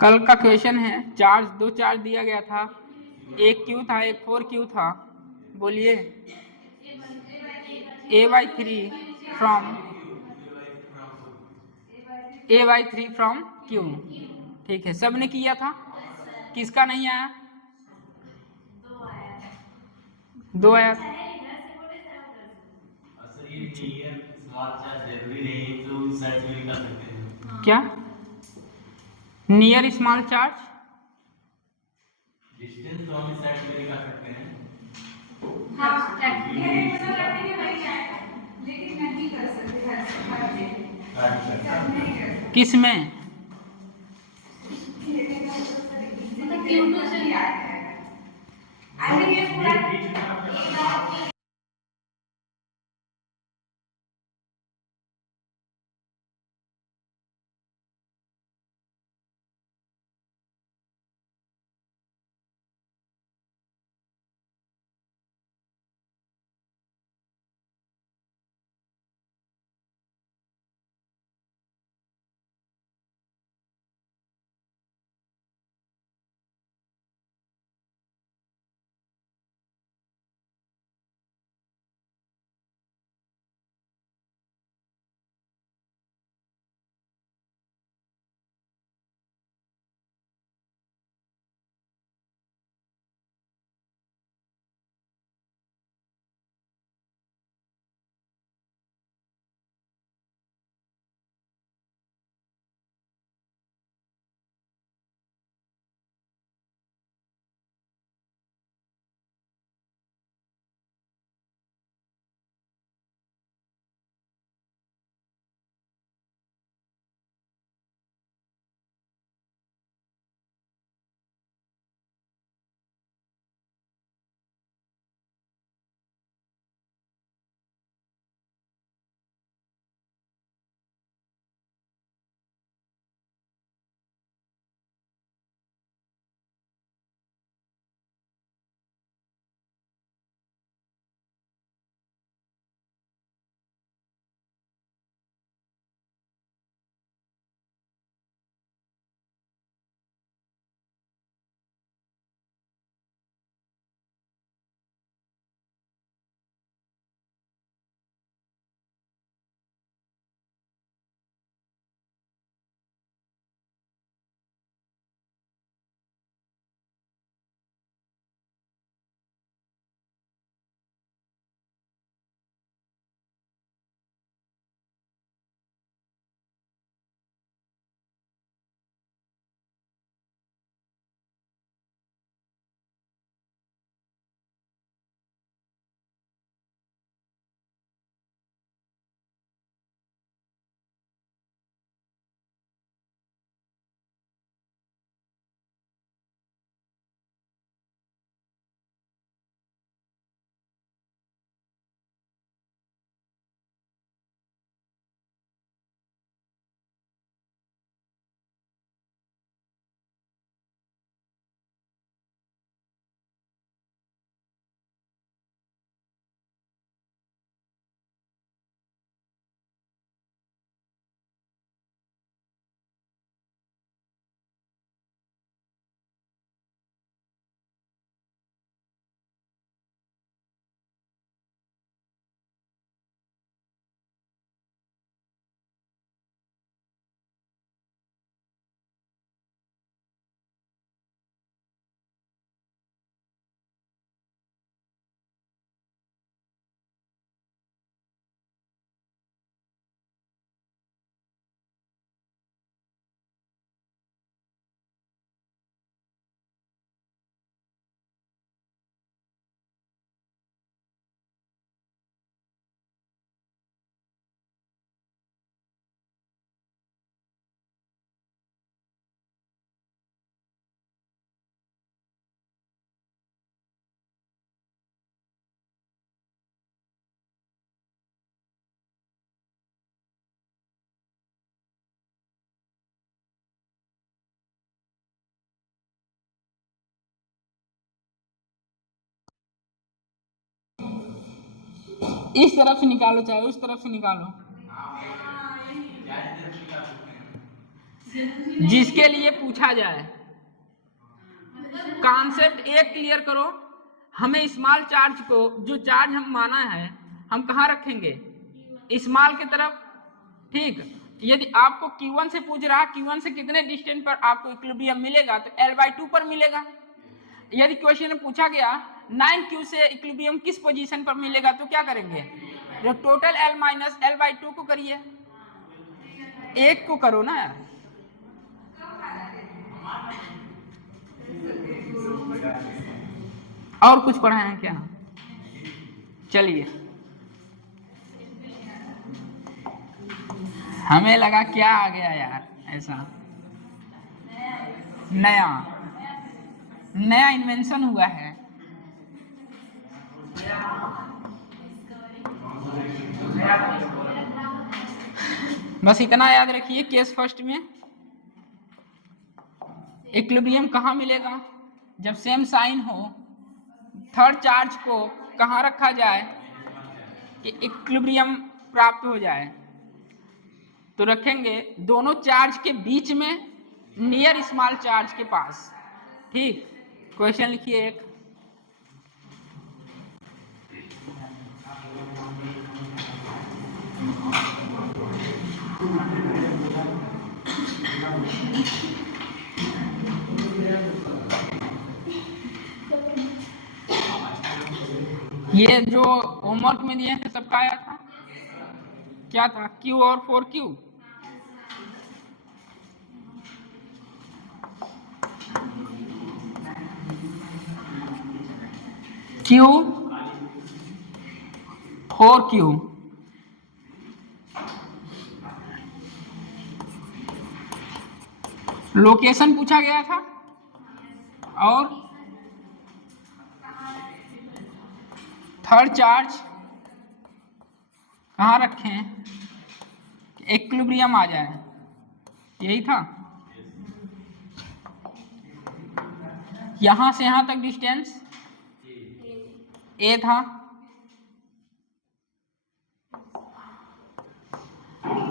कल का क्वेश्चन है, चार्ज दो चार्ज दिया गया था, एक क्यू था एक 4Q था। बोलिए A/3 from A/3 from Q। ठीक है, सबने किया था, किसका नहीं आया? दो आया। सर ये नियर स्मॉल चार्ज जरूरी नहीं है तो सर्च में निकाल सकते हैं। क्या नियर स्मॉल चार्ज? डिस्टेंस तो हम सर्च में निकाल सकते हैं। लेकिन नहीं कर सकते किस में? इस तरफ से निकालो चाहे उस तरफ से निकालो। जिसके लिए पूछा जाए। कॉन्सेप्ट एक क्लियर करो, हमें स्मॉल चार्ज को, जो चार्ज हम माना है, हम कहाँ रखेंगे? स्मॉल की तरफ। ठीक, यदि आपको Q1 से पूछ रहा, Q1 से कितने डिस्टेंस पर आपको इक्विलिब्रियम मिलेगा, तो L/2 पर मिलेगा। यदि क्वेश्चन में पूछा गया 9Q से इक्विलिब्रियम किस पोजीशन पर मिलेगा, तो क्या करेंगे? जो टोटल L माइनस L/2 को करिए, एक को करो ना यार। और कुछ पढ़ाए हैं क्या? चलिए, हमें लगा क्या आ गया यार, ऐसा नया इन्वेंशन हुआ है। बस इतना याद रखिए, केस फर्स्ट में इक्विलिब्रियम कहाँ मिलेगा? जब सेम साइन हो, थर्ड चार्ज को कहाँ रखा जाए कि इक्विलिब्रियम प्राप्त हो जाए? तो रखेंगे दोनों चार्ज के बीच में, नियर स्मॉल चार्ज के पास। ठीक, क्वेश्चन लिखिए एक। ये जो होमवर्क में दिए थे सबका आया था, क्या था? Q और 4Q। Q 4Q। लोकेशन पूछा गया था, और थर्ड चार्ज कहाँ रखें इक्विलिब्रियम आ जाए, यही था। यहां से यहां तक डिस्टेंस A था,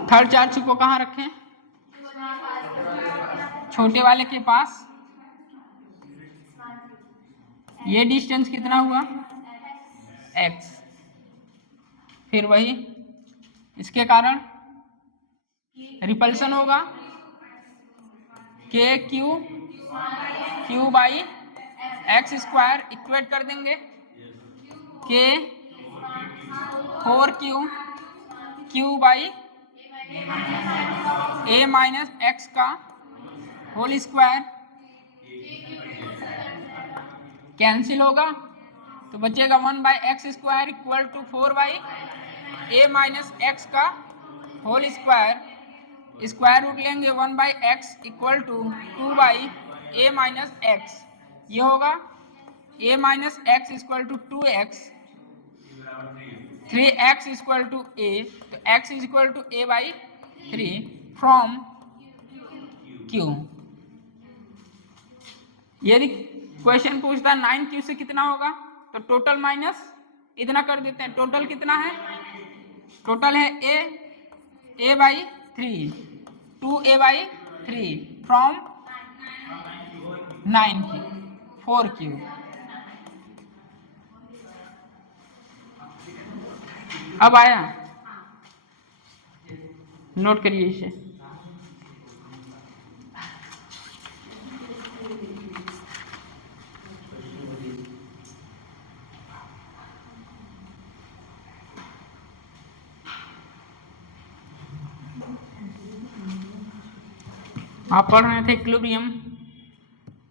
थर्ड चार्ज को कहाँ रखें? छोटे वाले के पास। ये डिस्टेंस कितना हुआ? X। फिर वही, इसके कारण रिपल्सन होगा, Q by X square equate कर देंगे, K 4Q by A minus X का होल स्क्वायर। कैंसिल होगा तो बचेगा 1/x square equal to 4/A minus x का होल स्क्वायर। स्क्वायर रूट लेंगे 1/x equal to 2/A minus x। ये होगा A minus x equal to 2x, 3x equal to A, तो x equal to A/3 from Q। यदि question पूछता 9Q से कितना होगा, तो टोटल माइनस इतना कर देते हैं। टोटल कितना है? टोटल है A/3, 2A/3 from 9Q 4Q। अब आया, नोट करिए इसे। आप पढ़ रहे थे इक्विलिब्रियम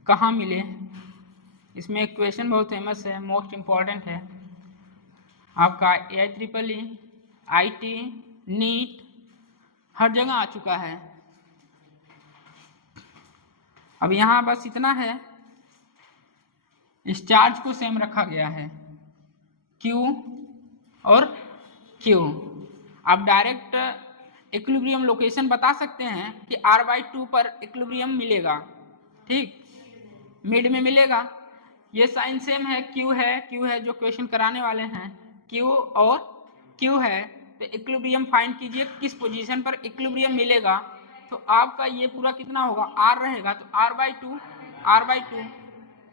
कहाँ मिले। इसमें एक क्वेश्चन बहुत फेमस है, मोस्ट इम्पॉर्टेंट है आपका। IEEE, IT, नीट हर जगह आ चुका है। अब यहाँ बस इतना है, इस चार्ज को सेम रखा गया है Q और Q। आप डायरेक्ट इक्विलिब्रियम लोकेशन बता सकते हैं कि R/2 पर इक्विलिब्रियम मिलेगा। ठीक, मिड में मिलेगा। ये साइन सेम है, Q है जो क्वेश्चन कराने वाले हैं, Q और Q है। तो इक्विलिब्रियम फाइंड कीजिए, किस पोजीशन पर इक्विलिब्रियम मिलेगा। तो आपका ये पूरा कितना होगा, r रहेगा तो r/2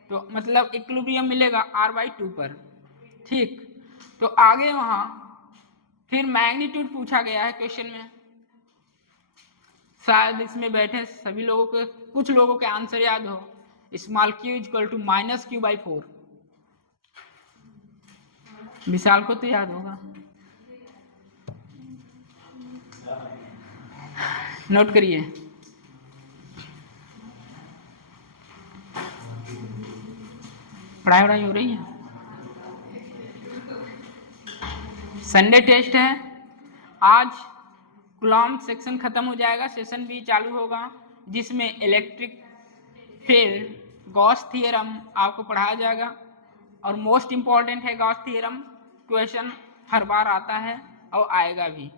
तो मतलब इक्विलिब्रियम मिलेगा r/2 पर। ठीक, तो आगे वहां फिर मैग्नीट्यूड पूछा गया है क्वेश्चन में। शायद इसमें बैठे सभी लोगों को, कुछ लोगों के आंसर याद हो। Small q equal to -q/4। Vishal को तो याद होगा, नोट करिए। पढ़ाई हो रही है, संडे टेस्ट है आज। कूलॉम सेक्शन खत्म हो जाएगा, सेशन भी चालू होगा जिसमें इलेक्ट्रिक फील्ड गॉस थ्योरम आपको पढ़ाया जाएगा। और मोस्ट इम्पॉर्टेंट है गॉस थ्योरम, क्वेश्चन हर बार आता है और आएगा भी।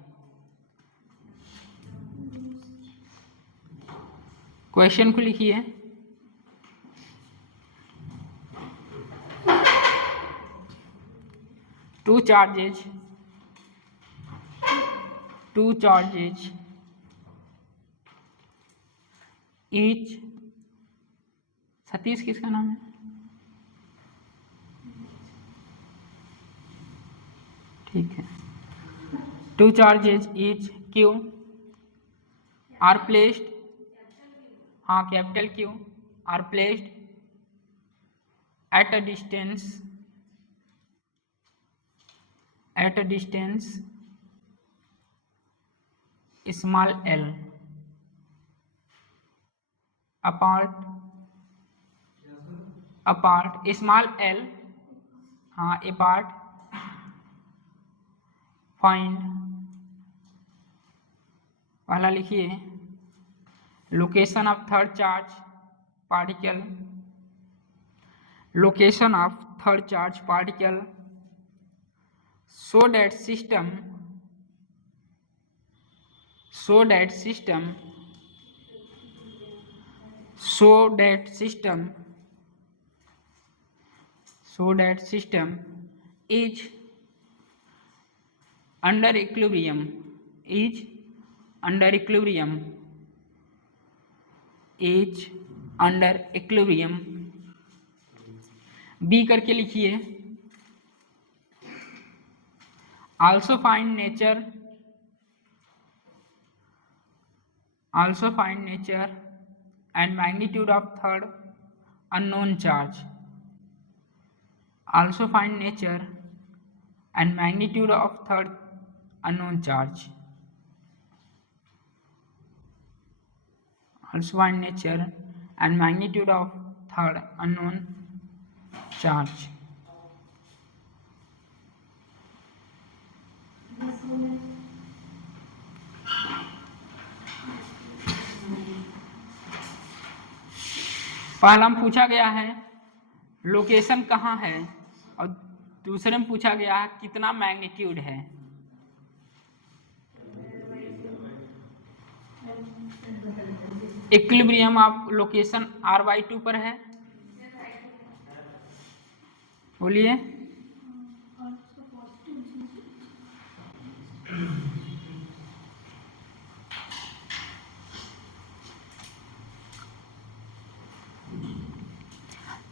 क्वेश्चन को लिखिए। Two charges each, सतीश किसका नाम है? ठीक है। Two charges each Q are placed, हाँ capital Q are placed at a distance small l apart small l, हाँ apart, find, पहला लिखिए location of third charge particle, location of third charge particle so that system is under equilibrium, B करके लिखिए। also find nature and magnitude of third unknown charge, also find nature and magnitude of third unknown charge, also find nature and magnitude of third unknown charge। पहला में पूछा गया है location कहाँ है और दूसरे में पूछा गया है कितना मैग्नीट्यूड है। इक्विलिब्रियम आप लोकेशन r/2 पर है, बोलिए।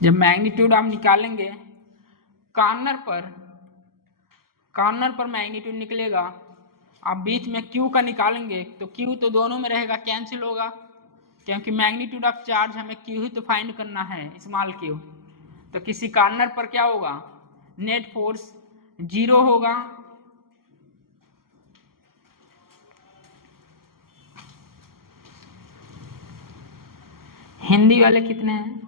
जब मैग्नीट्यूड आप निकालेंगे कॉर्नर पर मैग्नीट्यूड निकलेगा, आप बीच में Q का निकालेंगे तो Q तो दोनों में रहेगा, कैंसिल होगा, क्योंकि मैग्नीट्यूड ऑफ चार्ज हमें Q ही तो फाइंड करना है, स्मॉल q। तो किसी कॉर्नर पर क्या होगा, नेट फोर्स 0 होगा। हिंदी वाले कितने हैं?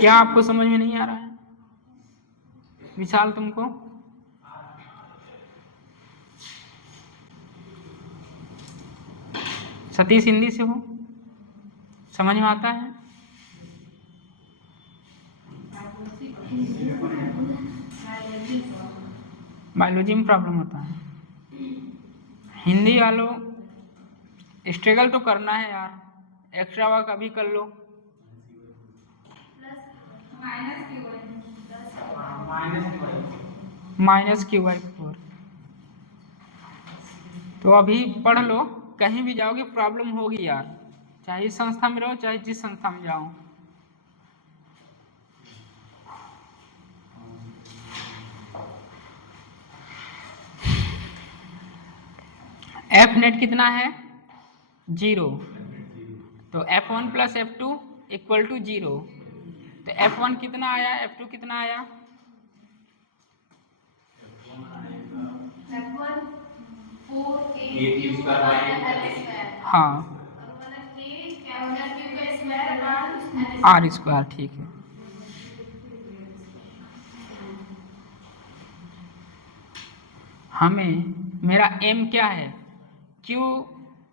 क्या आपको समझ में नहीं आ रहा है? विशाल तुमको? सतीश हिंदी से हो, समझ में आता है? बायोलॉजी में प्रॉब्लम होता है। हिंदी वालों स्ट्रगल तो करना है यार, एक्स्ट्रा वर्क अभी कर लो। -q/4। तो अभी पढ़ लो, कहीं भी जाओगे प्रॉब्लम होगी यार, चाहे इस संस्था में रहो चाहे जिस संस्था में जाओ। एफ नेट कितना है 0, तो F1 plus F2 equal to 0। तो F1 कितना आया, F2 कितना आया? F1 4 A Q square by L square। हाँ, और मतलब K क्या होगा, Q का स्क्वायर R स्क्वायर, ठीक है। हमें मेरा M क्या है, Q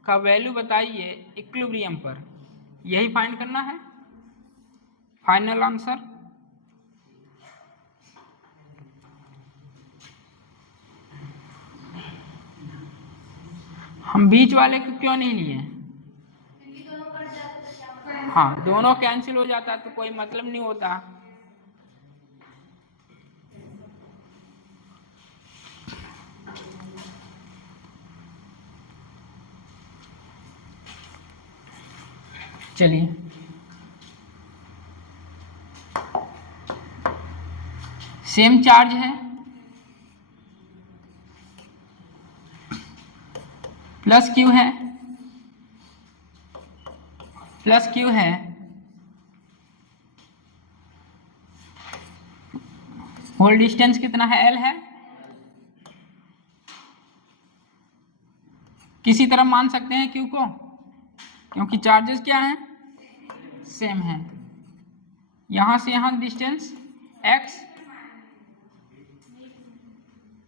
का वैल्यू बताइए इक्विलिब्रियम पर, यही फाइंड करना है। फाइनल आंसर हम बीच वाले को क्यों नहीं लिए? क्योंकि दोनों कट जाते तो क्या मतलब? हाँ, दोनों कैंसिल हो जाता तो कोई मतलब नहीं होता। चलिए सेम चार्ज है, प्लस क्यू है, प्लस क्यू है, होल डिस्टेंस कितना है, L है। किसी तरह मान सकते हैं क्यू को, क्योंकि चार्जेस क्या हैं, सेम है। यहां से यहां डिस्टेंस x,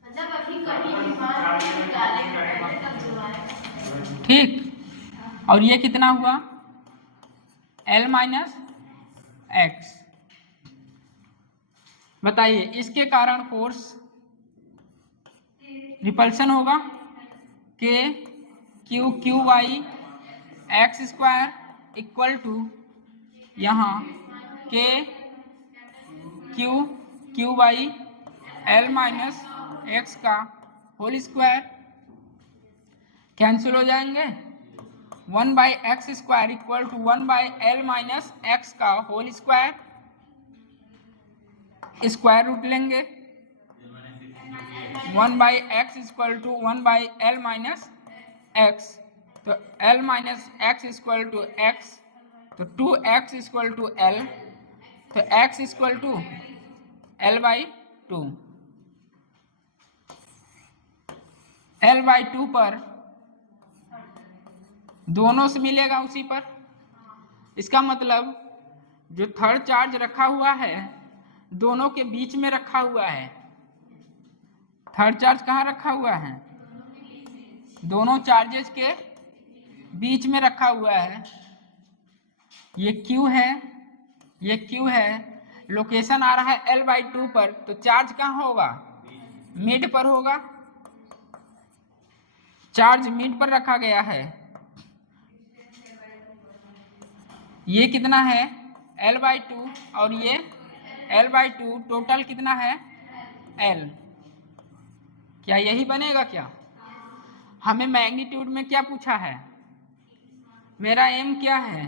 मतलब अभी कहीं भी मान डालेंगे पहले तब जुड़वाएंगे। ठीक। और ये कितना हुआ, L माइनस एक्स। बताइए इसके कारण फोर्स रिपल्सन होगा, K Q by X square equal to यहाँ K Q by L minus X का होल स्क्वायर। कैंसिल हो जाएंगे, 1 by X square equal to 1 by L minus X का होल स्क्वायर, स्क्वायर रूट लेंगे, 1 by X equal to 1 by L minus X, तो L minus X equal to X, तो 2x equal to L, तो x equal to L by 2। L by 2 पर दोनों से मिलेगा उसी पर, इसका मतलब जो थर्ड चार्ज रखा हुआ है दोनों के बीच में रखा हुआ है। थर्ड चार्ज कहाँ रखा हुआ है, दोनों चार्जेस के बीच में रखा हुआ है। ये Q है, ये Q है, लोकेशन आ रहा है L बाई 2 पर, तो चार्ज कहाँ होगा, मिड पर होगा। चार्ज मिड पर रखा गया है। ये कितना है L बाई 2 और ये L बाई 2, टोटल कितना है L। क्या यही बनेगा क्या? हमें मैग्नीट्यूड में क्या पूछा है, मेरा M क्या है,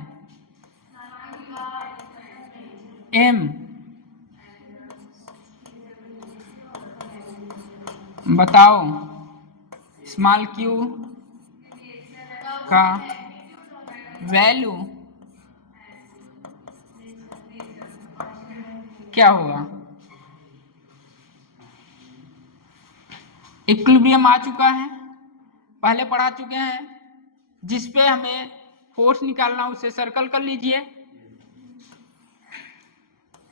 M बताओ, स्मॉल q का वैल्यू क्या होगा। इक्विलिब्रियम आ चुका है, पहले पढ़ा चुके हैं, जिस पे हमें फोर्स निकालना उसे सर्कल कर लीजिए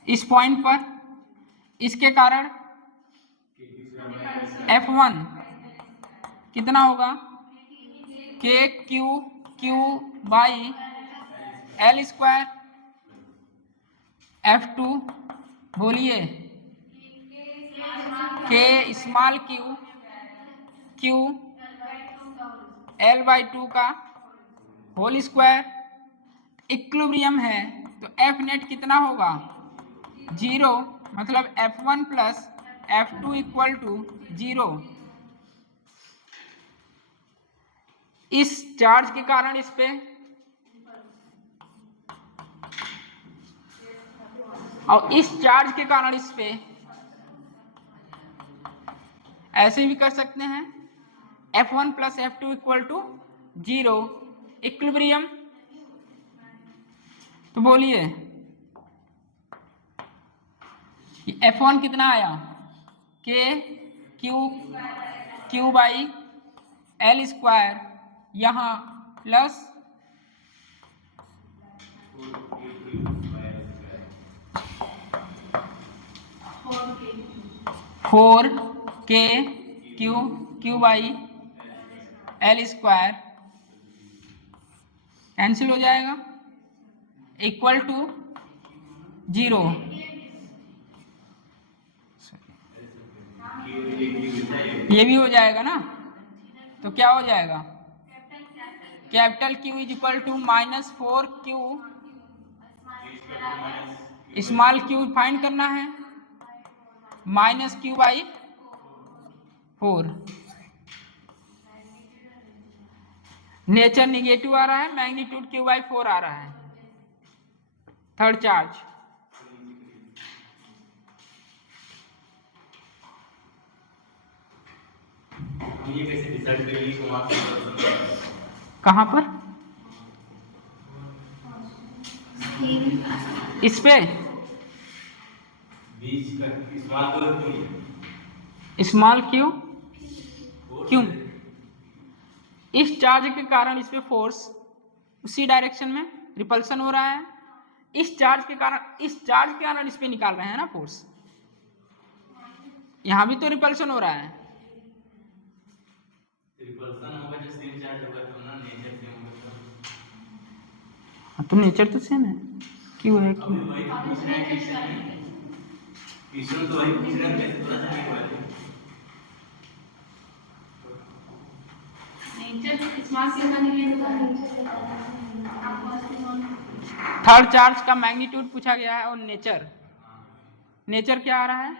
इस पॉइंट पर। इसके कारण F1 कितना होगा, Q by L square, F2 बोलिए K small q L by 2 का होल स्क्वायर। इक्विलिब्रियम है तो F नेट कितना होगा 0, मतलब F1 plus F2 equal to 0, इस चार्ज के कारण इस पे और इस चार्ज के कारण इस पे, ऐसे भी कर सकते हैं F1 plus F2 equal to 0, equilibrium. तो बोलिए F1 कितना आया, K Q by L square, यहाँ प्लस फोर के Q by L square cancel हो जाएगा, इक्वल टू 0। ये भी हो जाएगा ना, तो क्या हो जाएगा, capital Q is equal to -4Q, small q find करना है, -Q बाई 4। नेचर निगेटिव आ रहा है, मैग्नीट्यूड Q बाई 4 आ रहा है। थर्ड चार्ज ये कैसे डिसाइड करेंगे कि वहाँ पे कहाँ पर, इस पे बीच का इस्तेमाल करो, स्मॉल क्यों, इस चार्ज के कारण इस पे फोर्स उसी डायरेक्शन में रिपल्सन हो रहा है, इस चार्ज के कारण इस पे निकाल रहे हैं ना फोर्स, यहाँ भी तो रिपल्सन हो रहा है। रिपल्सन होगा जो सेम चार्ज होगा तो ना नेचर सेम होगा। हाँ तो नेचर तो सेम है, क्यों है क्यों, वही पूछ रहे हैं क्वेश्चन तो वही पूछ रहे हैं, थोड़ा सा नहीं हुआ है। थर्ड चार्ज का मैग्नीट्यूड पूछा गया है और नेचर क्या आ रहा है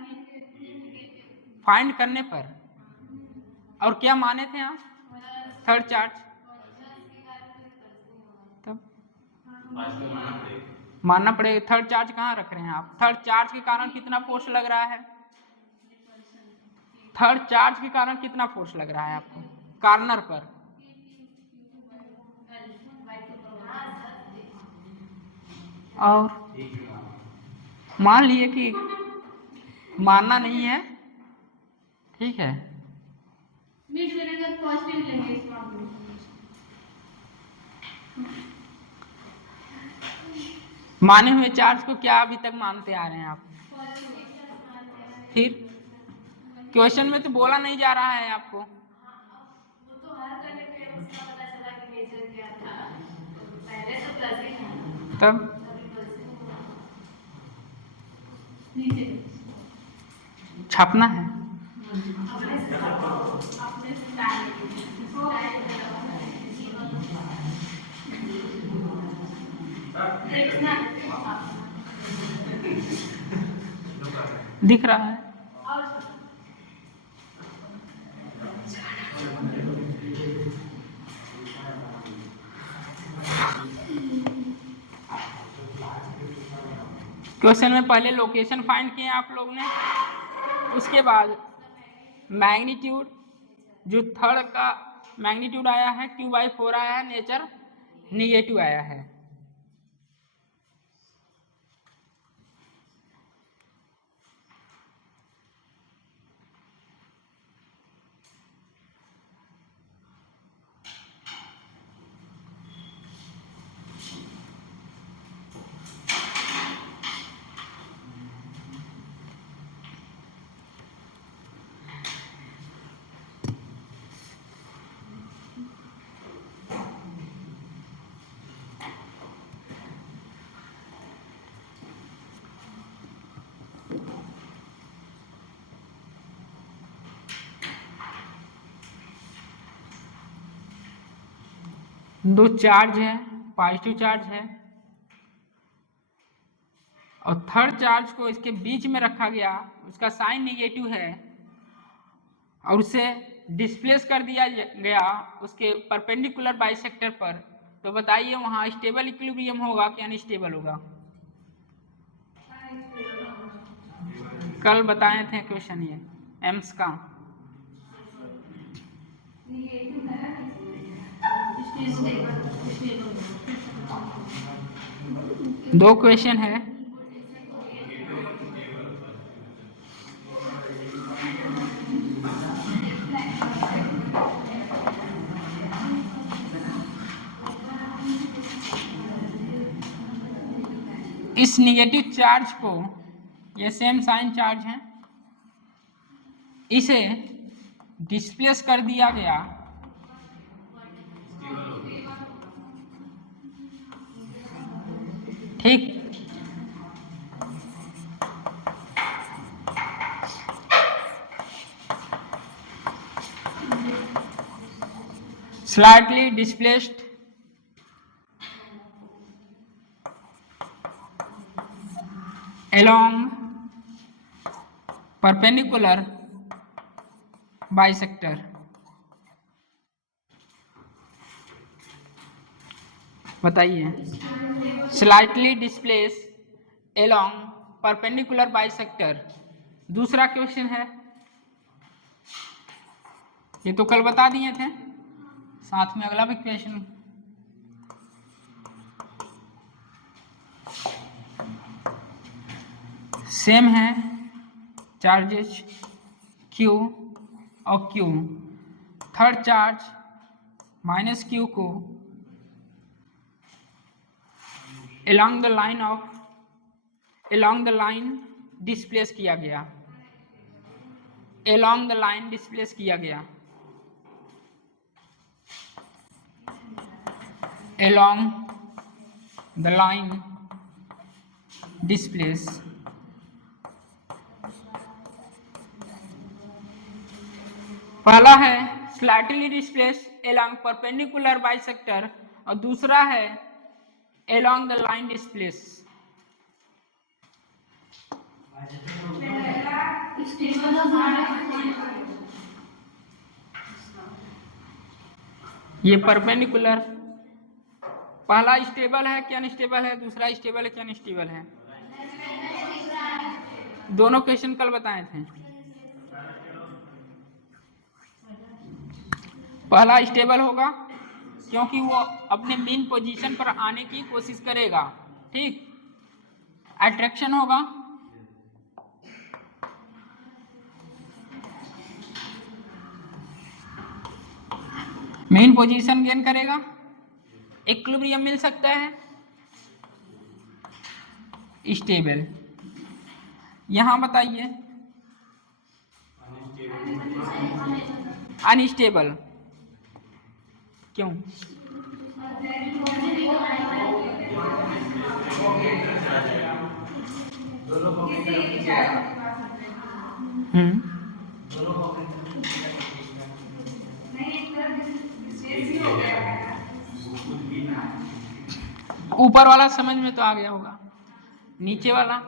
फाइंड करने पर, और क्या माने थे आप थर्ड चार्ज, तब मानना पड़ेगा। थर्ड चार्ज कहाँ रख रहे हैं आप, थर्ड चार्ज के कारण कितना फोर्स लग रहा है, थर्ड चार्ज के कारण कितना फोर्स लग रहा है आपको कार्नर पर, और मान लिए कि मानना नहीं है, ठीक है। माने हुए चार्ज को क्या अभी तक मानते आ रहे हैं आप, फिर क्वेश्चन में तो बोला नहीं जा रहा है आपको, तब छापना है। दिख रहा है, क्वेश्चन में पहले लोकेशन फाइंड किए आप लोग ने, उसके बाद मैग्नीट्यूड, जो थर्ड का मैग्नीट्यूड आया है Q/4 आया है, नेचर निगेटिव आया है। दो चार्ज है, पॉजिटिव चार्ज है और थर्ड चार्ज को इसके बीच में रखा गया, उसका साइन निगेटिव है और उसे डिस्प्लेस कर दिया गया उसके परपेंडिकुलर बाइसेक्टर पर, तो बताइए वहां स्टेबल इक्विलिब्रियम होगा कि अनस्टेबल होगा? कल बताए थे क्वेश्चन ये एम्स का। दो क्वेश्चन है। इस निगेटिव चार्ज को, ये सेम साइन चार्ज है, इसे डिस्प्लेस कर दिया गया ठीक, slightly displaced along perpendicular bisector. बताइए, slightly displaced along perpendicular bisector। दूसरा क्वेश्चन है, ये तो कल बता दिए थे, साथ में अगला भी क्वेश्चन। सेम है चार्जेस Q और Q। Third charge minus Q को along the line डिस्प्लेस किया गया, along the line डिस्प्लेस किया गया, along the line displace। पहला है slightly displace along perpendicular bisector और दूसरा है along the line displace। ये परपेंडिकुलर, पहला स्टेबल है कि अनस्टेबल है, दूसरा स्टेबल है कि अनस्टेबल है? दोनों क्वेश्चन कल बताए थे। पहला स्टेबल होगा क्योंकि वो अपने मेन पोजीशन पर आने की कोशिश करेगा, ठीक, अट्रैक्शन होगा। मेन पोजीशन गेन करेगा, इक्विलिब्रियम मिल सकता है, स्टेबल। यहां बताइए अनस्टेबल क्यों? ऊपर वाला समझ में तो आ गया होगा, नीचे वाला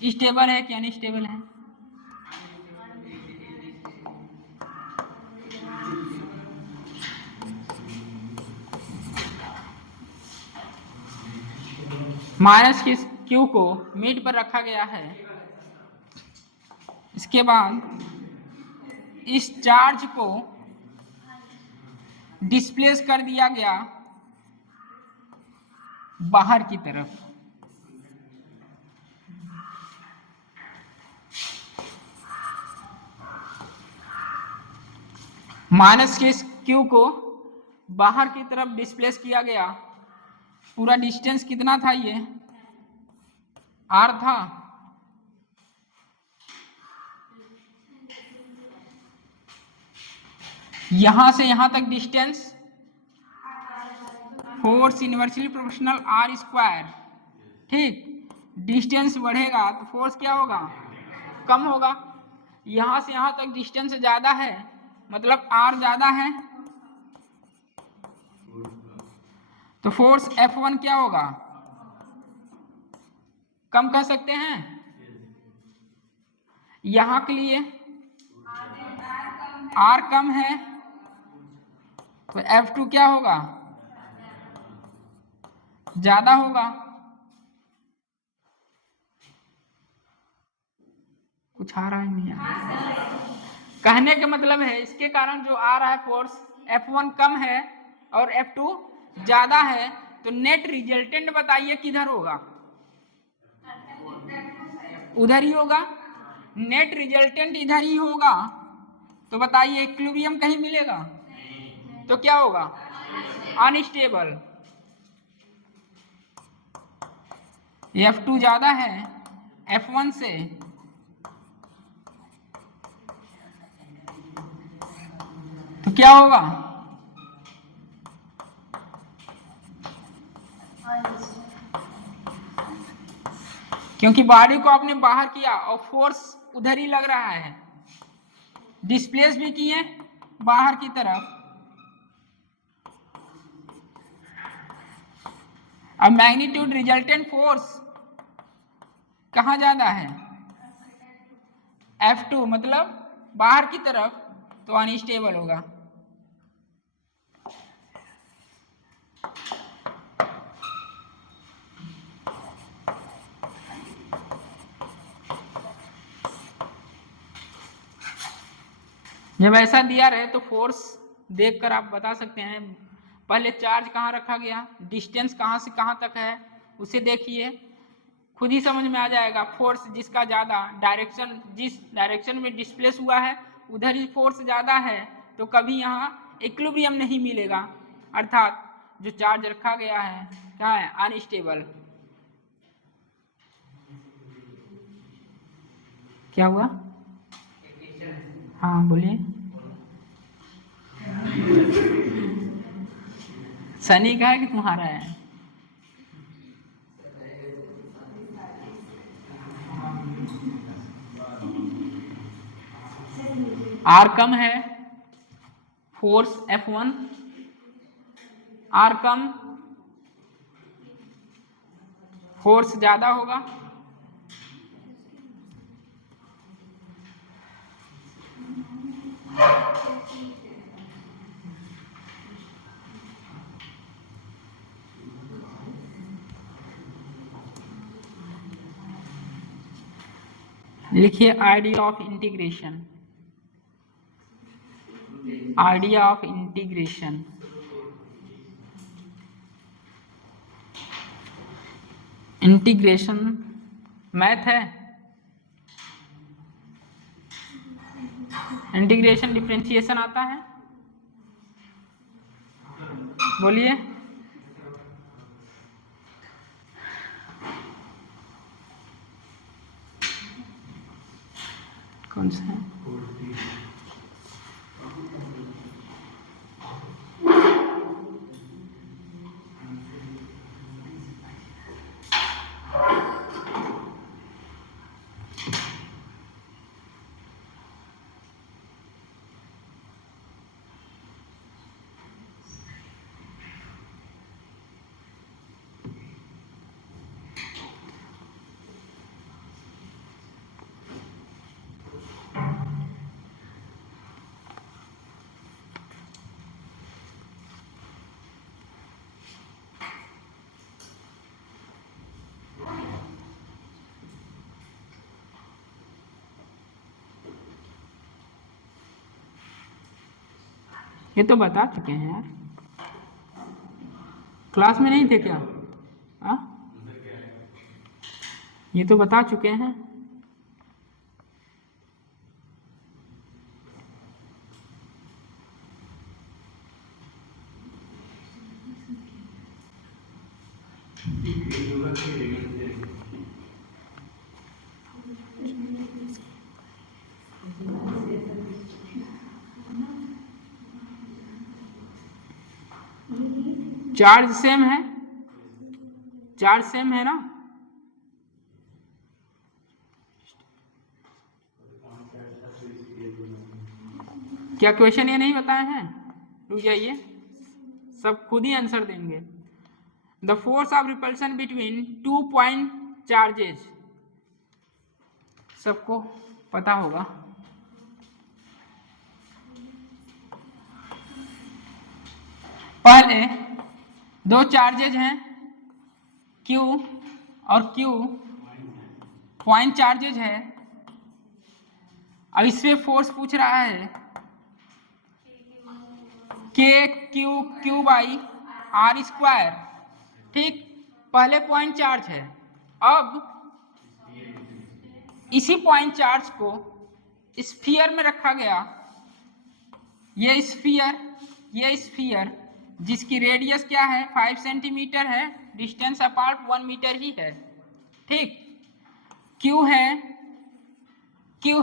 स्टेबल है कि अनस्टेबल है? माइनस Q को मिड पर रखा गया है, इसके बाद इस चार्ज को डिस्प्लेस कर दिया गया बाहर की तरफ। माइनस Q को बाहर की तरफ डिस्प्लेस किया गया, पूरा डिस्टेंस कितना था? ये R था, यहां से यहां तक distance force inversely proportional R square, ठीक। डिस्टेंस बढ़ेगा तो फोर्स क्या होगा? कम होगा। यहां से यहां तक डिस्टेंस ज्यादा है, मतलब R ज्यादा है, तो फोर्स F1 क्या होगा? कम कह सकते हैं। यहां के लिए R कम है तो F2 क्या होगा, ज्यादा होगा। कुछ आ रहा है नहीं यार। कहने का मतलब है इसके कारण जो आ रहा है फोर्स F1 कम है और F2 ज्यादा है, तो नेट रिजल्टेंट बताइए किधर होगा, उधर ही होगा। नेट रिजल्टेंट इधर ही होगा, तो बताइए इक्विलिब्रियम कहीं मिलेगा, तो क्या होगा, अनस्टेबल। F2 ज्यादा है F1 से, तो क्या होगा, क्योंकि बॉडी को आपने बाहर किया और फोर्स उधर ही लग रहा है, डिस्प्लेस भी किए बाहर की तरफ। अब मैग्नीट्यूड रिजल्टेंट फोर्स कहाँ ज्यादा है, F2 मतलब बाहर की तरफ, तो अनस्टेबल होगा। जब ऐसा दिया रहे तो फोर्स देखकर आप बता सकते हैं, पहले चार्ज कहाँ रखा गया, डिस्टेंस कहाँ से कहाँ तक है उसे देखिए, खुद ही समझ में आ जाएगा। फोर्स जिसका ज़्यादा डायरेक्शन, जिस डायरेक्शन में डिस्प्लेस हुआ है उधर ही फोर्स ज़्यादा है, तो कभी यहाँ इक्विलिब्रियम नहीं मिलेगा, अर्थात जो चार्ज रखा गया है क्या है, अनस्टेबल। क्या हुआ, हाँ बोलिए। सनी का है कि तुम्हारा है, R कम है, फोर्स F1, R कम, फोर्स ज्यादा होगा। लिखिए idea of integration, idea of integration. Integration math है, इंटीग्रेशन डिफरेंशिएशन आता है, बोलिए। कौन सा है, ये तो बता चुके हैं यार, क्लास में नहीं थे क्या, आ? ये तो बता चुके हैं। चार्ज सेम है, चार्ज सेम है ना, क्या क्वेश्चन ये नहीं बताए हैं, रुक जाइए सब खुद ही आंसर देंगे। The force of repulsion between 2 point charges, सबको पता होगा। पहले दो चार्जेज हैं Q और Q पॉइंट चार्जेज है। अब इसमें फोर्स पूछ रहा है Q/R²। ठीक, पहले पॉइंट चार्ज है। अब इसी पॉइंट चार्ज को स्फीयर में रखा गया। ये स्फीयर जिसकी रेडियस क्या है 5 सेंटीमीटर है, डिस्टेंस अपार्ट 1 मीटर ही है। ठीक, Q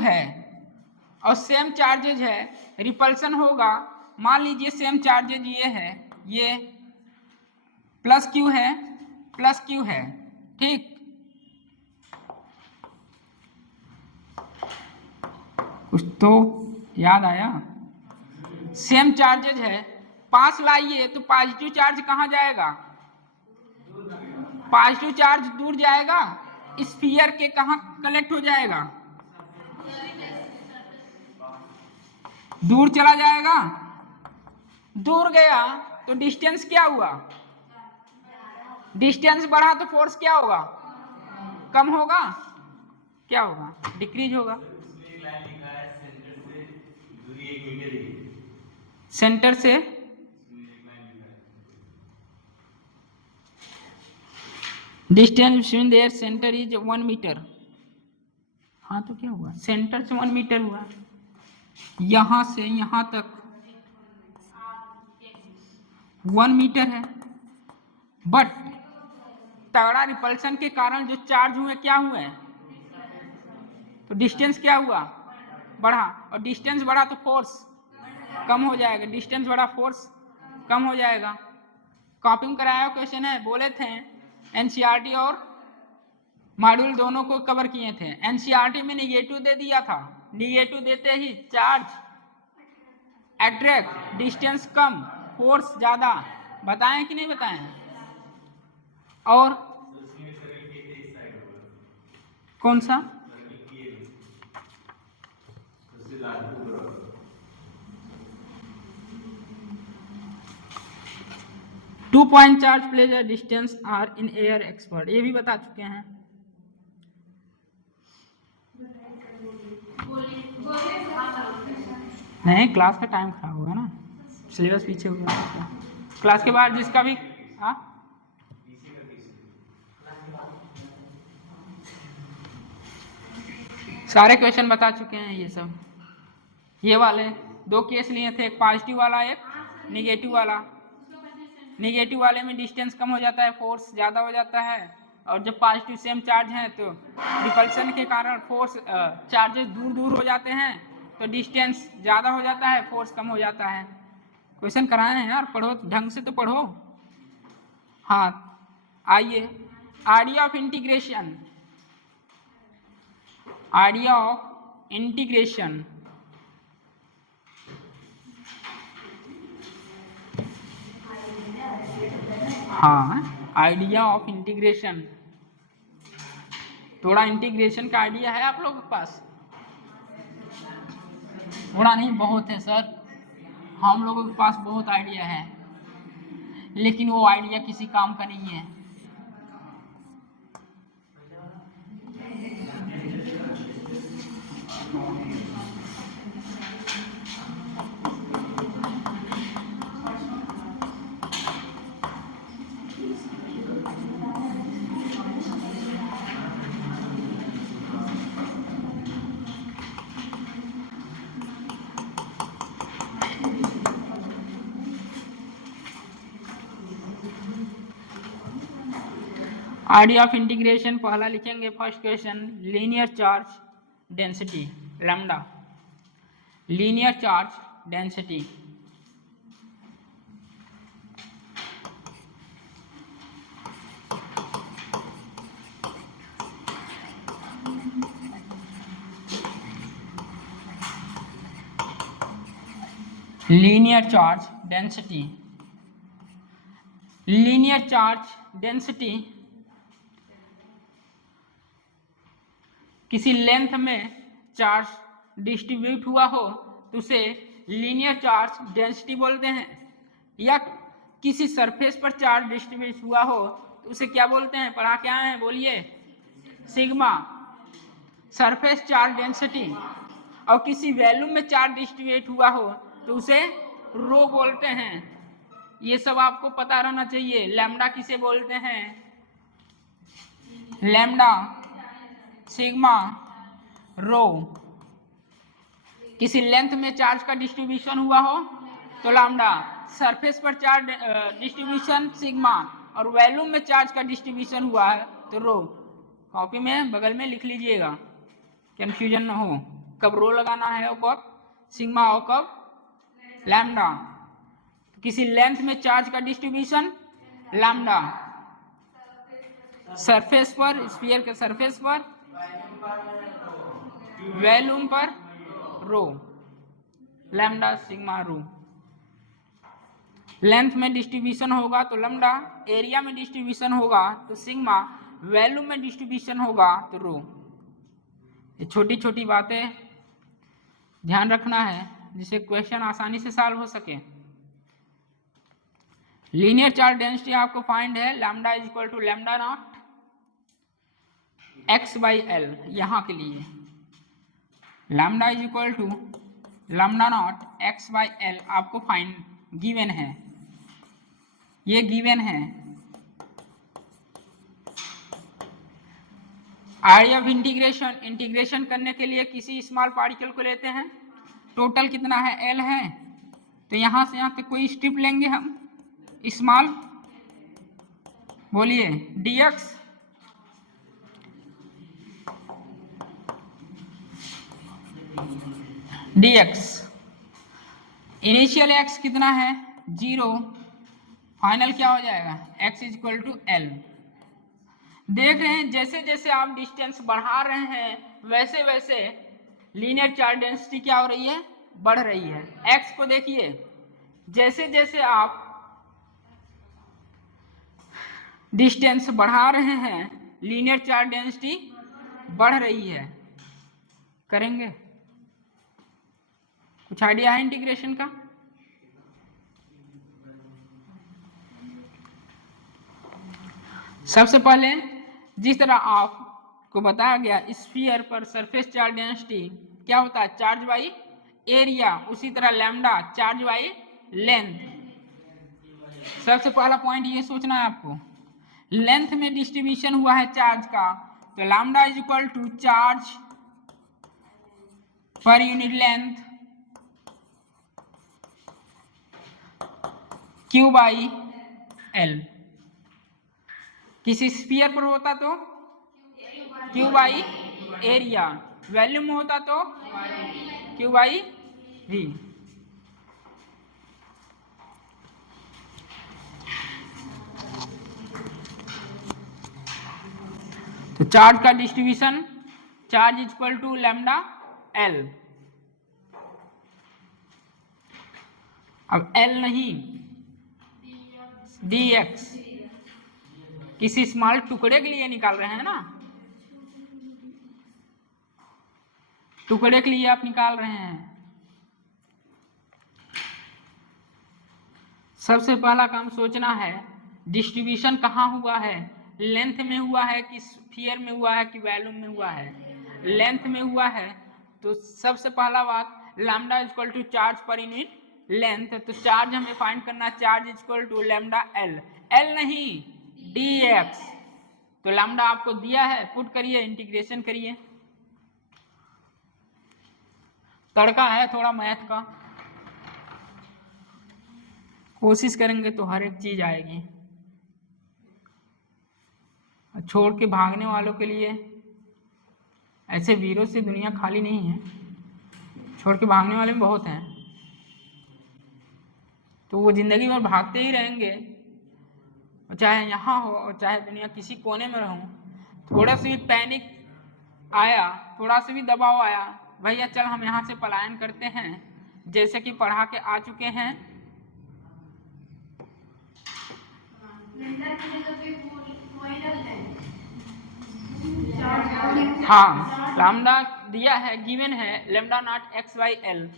है और सेम चार्जेज है, रिपल्सन होगा। मान लीजिए सेम चार्जेज ये है, ये प्लस Q है। ठीक, कुछ तो याद आया। सेम चार्जेज है, पास लाइए तो पॉजिटिव चार्ज कहाँ जाएगा? पॉजिटिव चार्ज दूर जाएगा, स्फीयर के कहाँ कलेक्ट हो जाएगा? दूर चला जाएगा। दूर गया तो डिस्टेंस क्या हुआ? डिस्टेंस बढ़ा तो फोर्स क्या होगा? कम होगा। क्या होगा? डिक्रीज होगा। उसमें लाइन लिखा है सेंटर से दूरी 1 मीटर ही है। सेंटर से उसमें एक लाइन लिखा है distance between their centre is 1 metre. हाँ तो क्या हुआ? सेंटर से 1 मीटर हुआ, यहां से यहां तक 1 मीटर है। बट तगड़ा रिपल्सन के कारण जो चार्ज हुए क्या हुए? तो डिस्टेंस क्या हुआ? बढ़ा, और डिस्टेंस बढ़ा तो फोर्स कम हो जाएगा। डिस्टेंस बढ़ा, फोर्स कम हो जाएगा। कॉपी में कराया क्वेश्चन है, बोले थे एनसीईआरटी और मॉड्यूल दोनों को कवर किए थे। एनसीईआरटी में निगेटिव दे दिया था, निगेटिव देते ही चार्ज अट्रैक्ट, डिस्टेंस कम, फोर्स ज्यादा। बताएं कि नहीं बताएं? और उसमें सर्कल के इस साइड होगा, कौन सा? सर्कल की उससे लागू करो। Two point charge placed a distance R in air expert, ये भी बता चुके हैं। नहीं, क्लास का टाइम खराब होगा ना, सिलेबस पीछे होगा। क्लास के बाद जिसका भी सारे क्वेश्चन बता चुके हैं। ये सब, ये वाले दो केस लिए थे, एक पॉजिटिव वाला, एक निगेटिव वाला। निगेटिव वाले में डिस्टेंस कम हो जाता है, फोर्स ज़्यादा हो जाता है। और जब पॉजिटिव सेम चार्ज है तो रिपल्सन के कारण फोर्स चार्जेस दूर दूर हो जाते हैं, तो डिस्टेंस ज़्यादा हो जाता है, फोर्स कम हो जाता है। क्वेश्चन कराए हैं यार, पढ़ो ढंग से तो पढ़ो। हाँ, आइए, idea of integration. Idea of integration, हाँ, आइडिया ऑफ इंटीग्रेशन। थोड़ा इंटीग्रेशन का आइडिया है आप लोगों के पास? थोड़ा नहीं, बहुत है सर, हम लोगों के पास बहुत आइडिया है, लेकिन वो आइडिया किसी काम का नहीं है। आइडिया ऑफ इंटीग्रेशन पहला लिखेंगे, first question, linear charge density lambda. Linear charge density, linear charge density, linear charge density किसी लेंथ में चार्ज डिस्ट्रीब्यूट हुआ हो तो उसे लीनियर चार्ज डेंसिटी बोलते हैं, या किसी सरफेस पर चार्ज डिस्ट्रीब्यूट हुआ हो तो उसे क्या बोलते हैं? पढ़ा क्या है बोलिए? Sigma surface charge density. और किसी वॉल्यूम में चार्ज डिस्ट्रीब्यूट हुआ हो तो उसे रो बोलते हैं। ये सब आपको पता रहना चाहिए। लैम्डा किसे बोलते हैं? लैम्डा, सिग्मा, रो। किसी लेंथ में चार्ज का डिस्ट्रीब्यूशन हुआ हो तो लैम्डा, सरफेस पर चार्ज डिस्ट्रीब्यूशन सिग्मा, और वॉल्यूम में चार्ज का डिस्ट्रीब्यूशन हुआ है तो रो। कॉपी में बगल में लिख लीजिएगा, कंफ्यूजन ना हो कब रो लगाना है और कब सिग्मा और कब लैम्डा। तो किसी लेंथ में चार्ज का डिस्ट्रीब्यूशन लैम्डा, सरफेस पर, स्फीयर के सरफेस पर, वॉल्यूम पर रो, लैम्डा, सिग्मा, रो। लेंथ में डिस्ट्रीब्यूशन होगा तो लैम्डा, एरिया में डिस्ट्रीब्यूशन होगा तो सिग्मा, वॉल्यूम में डिस्ट्रीब्यूशन होगा तो रो। ये छोटी छोटी बातें ध्यान रखना है जिससे क्वेश्चन आसानी से सॉल्व हो सके। लीनियर चार्ज डेंसिटी आपको फाइंड है lambda is equal to lambda naught X by L. यहाँ के लिए lambda is equal to lambda naught X by L आपको फाइंड गिवन है, ये गिवन है। आइडिया ऑफ इंटीग्रेशन, इंटीग्रेशन करने के लिए किसी स्मॉल पार्टिकल को लेते हैं, टोटल कितना है? एल है, तो यहां से यहां तक कोई स्ट्रिप लेंगे हम स्मॉल, बोलिए dx, dx इनिशियल x कितना है? 0, फाइनल क्या हो जाएगा? x is equal to L. देख रहे हैं जैसे जैसे आप डिस्टेंस बढ़ा रहे हैं वैसे वैसे लीनियर चार्ज डेंसिटी क्या हो रही है? बढ़ रही है। x को देखिए, जैसे जैसे आप डिस्टेंस बढ़ा रहे हैं लीनियर चार्ज डेंसिटी बढ़ रही है। करेंगे? कुछ आइडिया है इंटीग्रेशन का? सबसे पहले जिस तरह आपको बताया गया स्फीयर पर सरफेस चार्ज डेंसिटी क्या होता है? Charge by area. उसी तरह लैम्डा चार्ज बाई लेंथ। सबसे पहला पॉइंट ये सोचना है आपको, लेंथ में डिस्ट्रीब्यूशन हुआ है चार्ज का तो lambda is equal to charge पर unit length Q by L. किसी स्फीयर पर होता तो क्यू बाई एरिया, वॉल्यूम में होता तो क्यू बाई वी। तो चार्ज का distribution, charge is equal to lambda L. अब एल नहीं, dx किसी स्मॉल टुकड़े के लिए निकाल रहे हैं ना, टुकड़े के लिए आप निकाल रहे हैं। सबसे पहला काम सोचना है डिस्ट्रीब्यूशन कहाँ हुआ है, लेंथ में हुआ है कि स्फीयर में हुआ है कि वॉल्यूम में हुआ है। लेंथ में हुआ है तो सबसे पहला बात lambda is equal to charge पर यूनिट लेंथ, तो चार्ज हमें फाइंड करना, charge is equal to lambda L, L नहीं dx। तो लैम्डा आपको दिया है, पुट करिए, इंटीग्रेशन करिए। तड़का है थोड़ा मैथ का, कोशिश करेंगे तो हर एक चीज आएगी। छोड़ के भागने वालों के लिए, ऐसे वीरों से दुनिया खाली नहीं है, छोड़ के भागने वाले भी बहुत हैं, तो वो जिंदगी भर भागते ही रहेंगे, चाहे यहाँ हो और चाहे दुनिया किसी कोने में रहूं। थोड़ा सा भी पैनिक आया, थोड़ा सा भी दबाव आया, भैया चल हम यहाँ से पलायन करते हैं, जैसे कि पढ़ा के आ चुके हैं। हाँ, लैम्डा दिया है, गिवन है lambda naught X by L.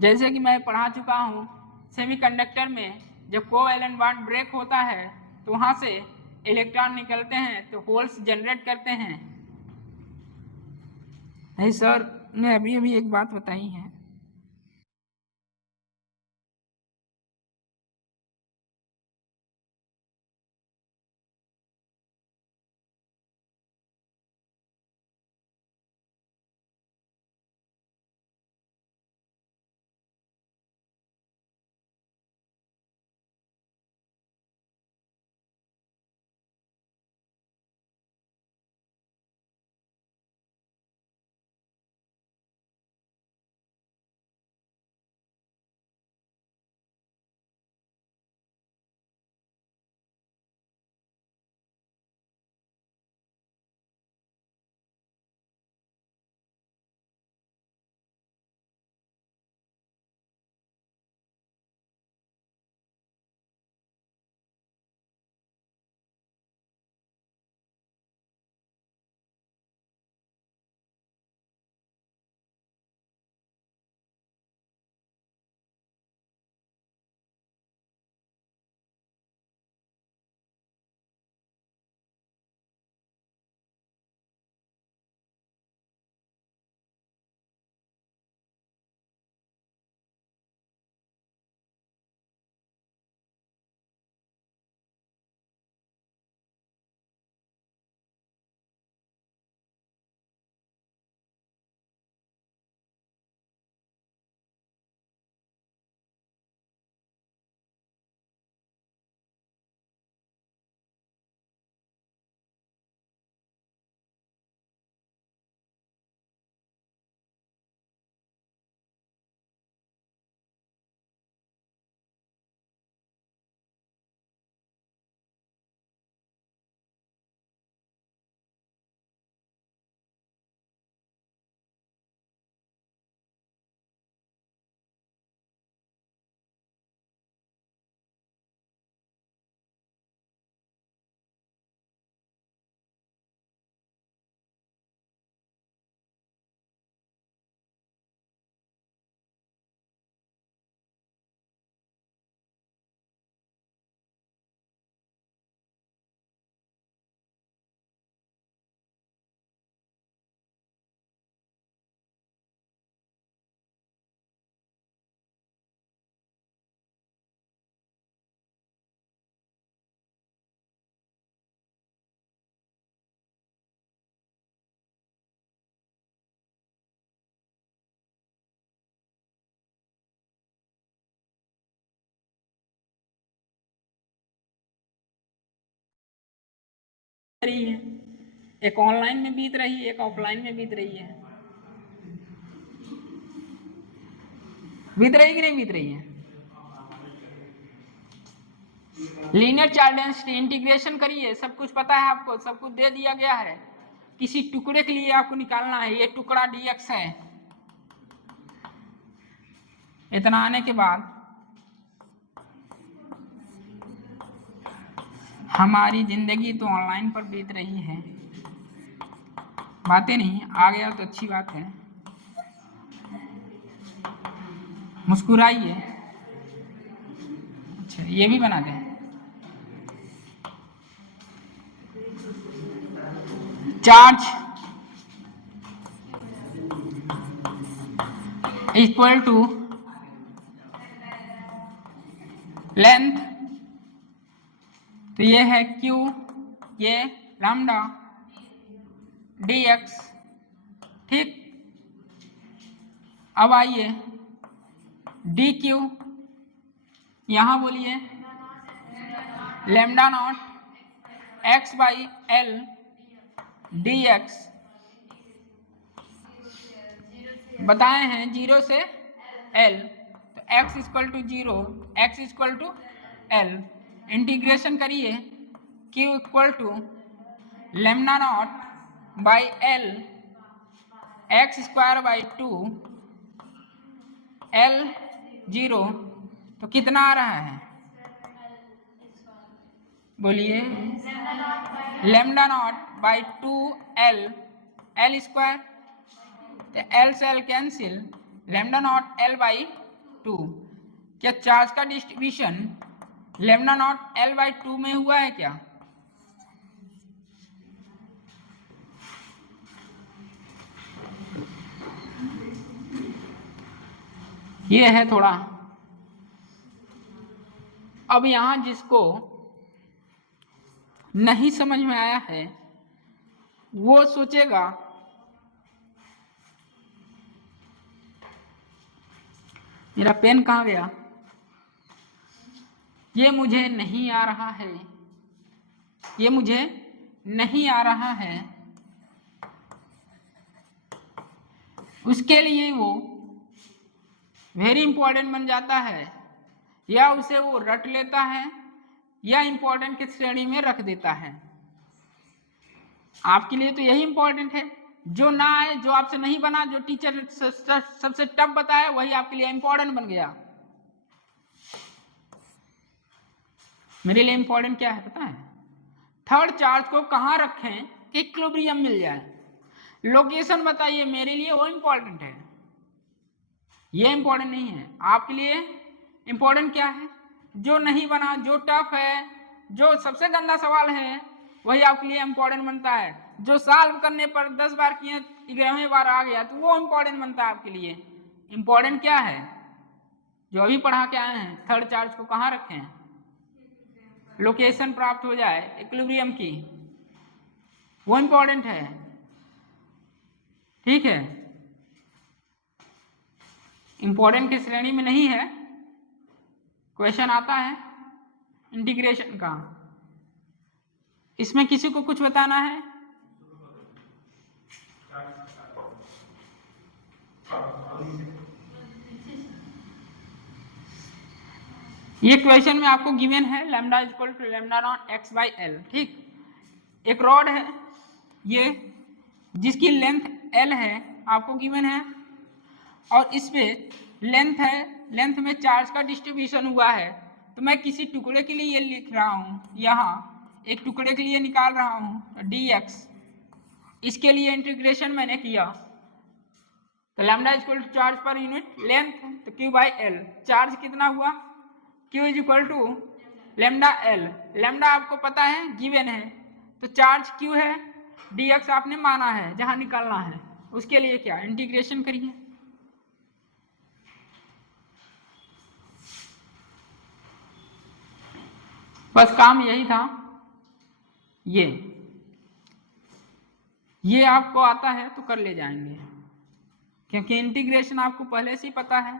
जैसे कि मैं पढ़ा चुका हूँ, सेमीकंडक्टर में जब कोवैलेंट बॉन्ड ब्रेक होता है तो वहाँ से इलेक्ट्रॉन निकलते हैं तो होल्स जनरेट करते हैं। नहीं सर ने अभी अभी एक बात बताई है। रही है, एक ऑनलाइन में बीत रही है, एक ऑफलाइन में बीत रही है। बीत रही कि नहीं बीत रही है? लीनियर चार्ज डेंसिटी इंटीग्रेशन करिए, सब कुछ पता है आपको, सब कुछ दे दिया गया है। किसी टुकड़े के लिए आपको निकालना है, ये टुकड़ा dx है। इतना आने के बाद हमारी जिंदगी तो ऑनलाइन पर बीत रही है। बातें नहीं आ गया तो अच्छी बात है, मुस्कुराइए। अच्छा ये भी बना दें। चार्ज इक्वल टू लेंथ, तो ये है q, ये लैम्डा dx। ठीक, अब आइए dq, यहां बोलिए lambda naught x by L dx। बताए हैं 0 से l, तो x equal to 0, x equal to l। Integration करिए q equal to lambda naught by l x square by 2 l 0, तो कितना आ रहा है बोलिए? Lambda naught by 2L L square, तो L से L cancel, lambda naught L by 2। क्या चार्ज का distribution lambda naught L by 2 में हुआ है क्या? ये है थोड़ा। अब यहां जिसको नहीं समझ में आया है वो सोचेगा मेरा पेन कहाँ गया, ये मुझे नहीं आ रहा है, ये मुझे नहीं आ रहा है। उसके लिए वो वेरी इंपॉर्टेंट बन जाता है, या उसे वो रट लेता है या इंपॉर्टेंट की श्रेणी में रख देता है। आपके लिए तो यही इंपॉर्टेंट है, जो ना आए, जो आपसे नहीं बना, जो टीचर सबसे टफ बताए वही आपके लिए इंपॉर्टेंट बन गया। मेरे लिए इंपॉर्टेंट क्या है पता है? थर्ड चार्ज को कहाँ रखें कि इक्विलिब्रियम मिल जाए, लोकेशन बताइए, मेरे लिए वो इंपॉर्टेंट है, ये इंपॉर्टेंट नहीं है। आपके लिए इंपॉर्टेंट क्या है? जो नहीं बना, जो टफ है, जो सबसे गंदा सवाल है वही आपके लिए इंपॉर्टेंट बनता है। जो सॉल्व करने पर 10 बार किए 11वें बार आ गया तो वो इंपॉर्टेंट बनता है आपके लिए। इंपॉर्टेंट क्या है? जो अभी पढ़ा के आए हैं, थर्ड चार्ज को कहाँ रखें, लोकेशन प्राप्त हो जाए इक्विलिब्रियम की, वो इंपॉर्टेंट है। ठीक है, इंपॉर्टेंट की श्रेणी में नहीं है। क्वेश्चन आता है इंटीग्रेशन का, इसमें किसी को कुछ बताना है? ये क्वेश्चन में आपको गिवन है lambda equal to lambda naught x by L. ठीक, एक रॉड है ये जिसकी लेंथ l है, आपको गिवन है, और इस पे लेंथ है, लेंथ में चार्ज का डिस्ट्रीब्यूशन हुआ है। तो मैं किसी टुकड़े के लिए ये लिख रहा हूँ, यहाँ एक टुकड़े के लिए निकाल रहा हूँ dx, इसके लिए इंटीग्रेशन मैंने किया, तो लैम्डा इक्वल टू चार्ज पर यूनिट लेंथ, तो q बाई एल, चार्ज कितना हुआ, q is equal to lambda L, lambda आपको पता है गिवन है, तो चार्ज q है, dx आपने माना है जहां निकालना है, उसके लिए क्या इंटीग्रेशन करिए। बस काम यही था। ये आपको आता है तो कर ले जाएंगे, क्योंकि इंटीग्रेशन आपको पहले से ही पता है।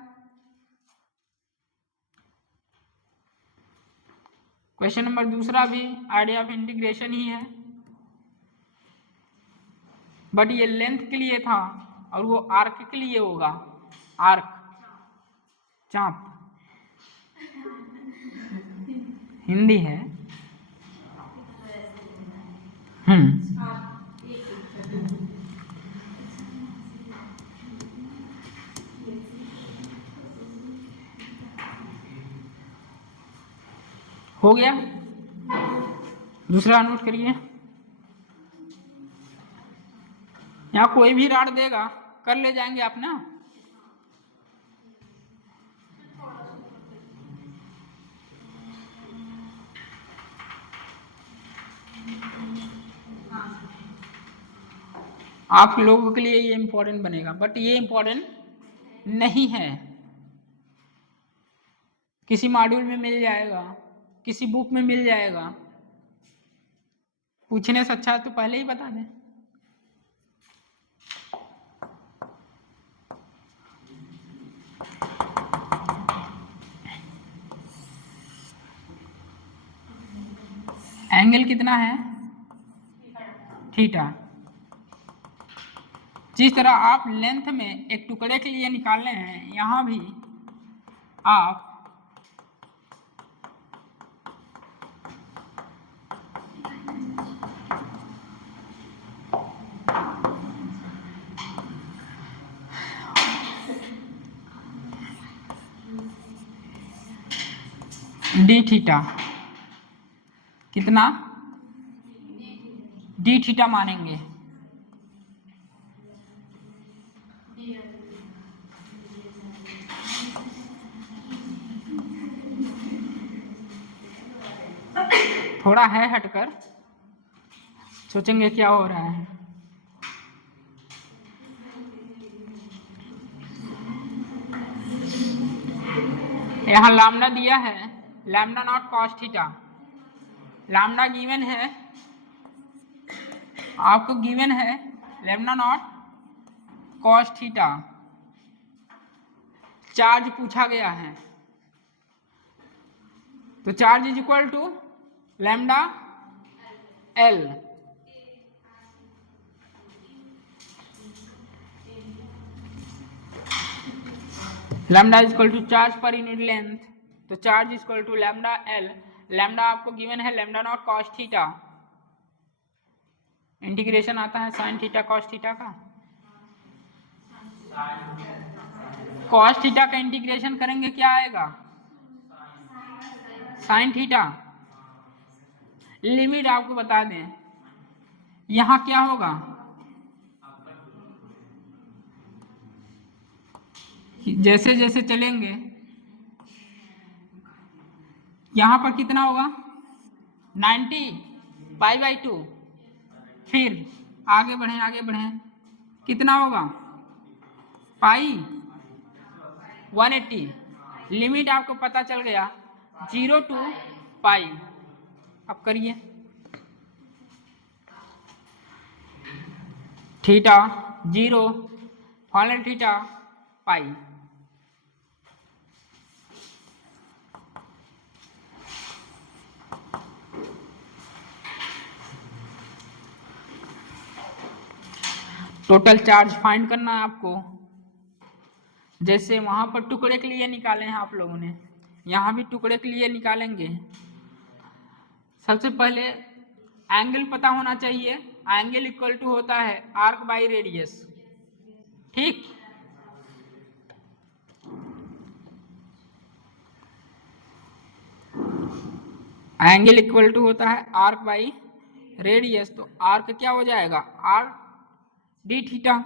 क्वेश्चन नंबर दूसरा भी आइडिया ऑफ इंटीग्रेशन ही है, बट ये लेंथ के लिए था और वो आर्क के लिए होगा, आर्क, चाप, हिंदी है। हो गया, दूसरा नोट करिए। यहाँ कोई भी राड देगा कर ले जाएंगे आप ना। आप लोगों के लिए ये इंपॉर्टेंट बनेगा, बट ये इंपॉर्टेंट नहीं है। किसी मॉड्यूल में मिल जाएगा, किसी बुक में मिल जाएगा, पूछने से अच्छा है तो पहले ही बता दें। एंगल कितना है, थीटा। जिस तरह आप लेंथ में एक टुकड़े के लिए निकालने हैं, यहाँ भी आप डी थीटा कितना, डी थीटा मानेंगे। थोड़ा है हटकर, सोचेंगे क्या हो रहा है। यहाँ लैम्डा दिया है, lambda naught cos theta, lambda given है आपको, गिवन है lambda naught cos theta, charge पूछा गया है, तो charge is equal to lambda L. Lambda is equal to charge पर यूनिट लेंथ, तो charge is equal to lambda L. Lambda आपको गिवन है lambda naught cos theta, integration आता है साइन थीटा कॉस थीटा का, कॉस थीटा का integration करेंगे क्या आएगा, साइन थीटा। लिमिट आपको बता दें, यहां क्या होगा, जैसे जैसे चलेंगे यहां पर कितना होगा 90 पाई/2, फिर आगे बढ़ें कितना होगा पाई 180। लिमिट आपको पता चल गया 0 टू पाई। अब करिए theta 0 fallen theta pi. Total charge find करना है आपको, जैसे वहां पर टुकड़े के लिए निकाले हैं आप लोगों ने, यहाँ भी टुकड़े के लिए निकालेंगे। सबसे पहले एंगल पता होना चाहिए, एंगल इक्वल टू होता है आर्क बाई रेडियस, ठीक। एंगल इक्वल टू होता है आर्क बाई रेडियस, तो आर्क क्या हो जाएगा आर डी थीटा।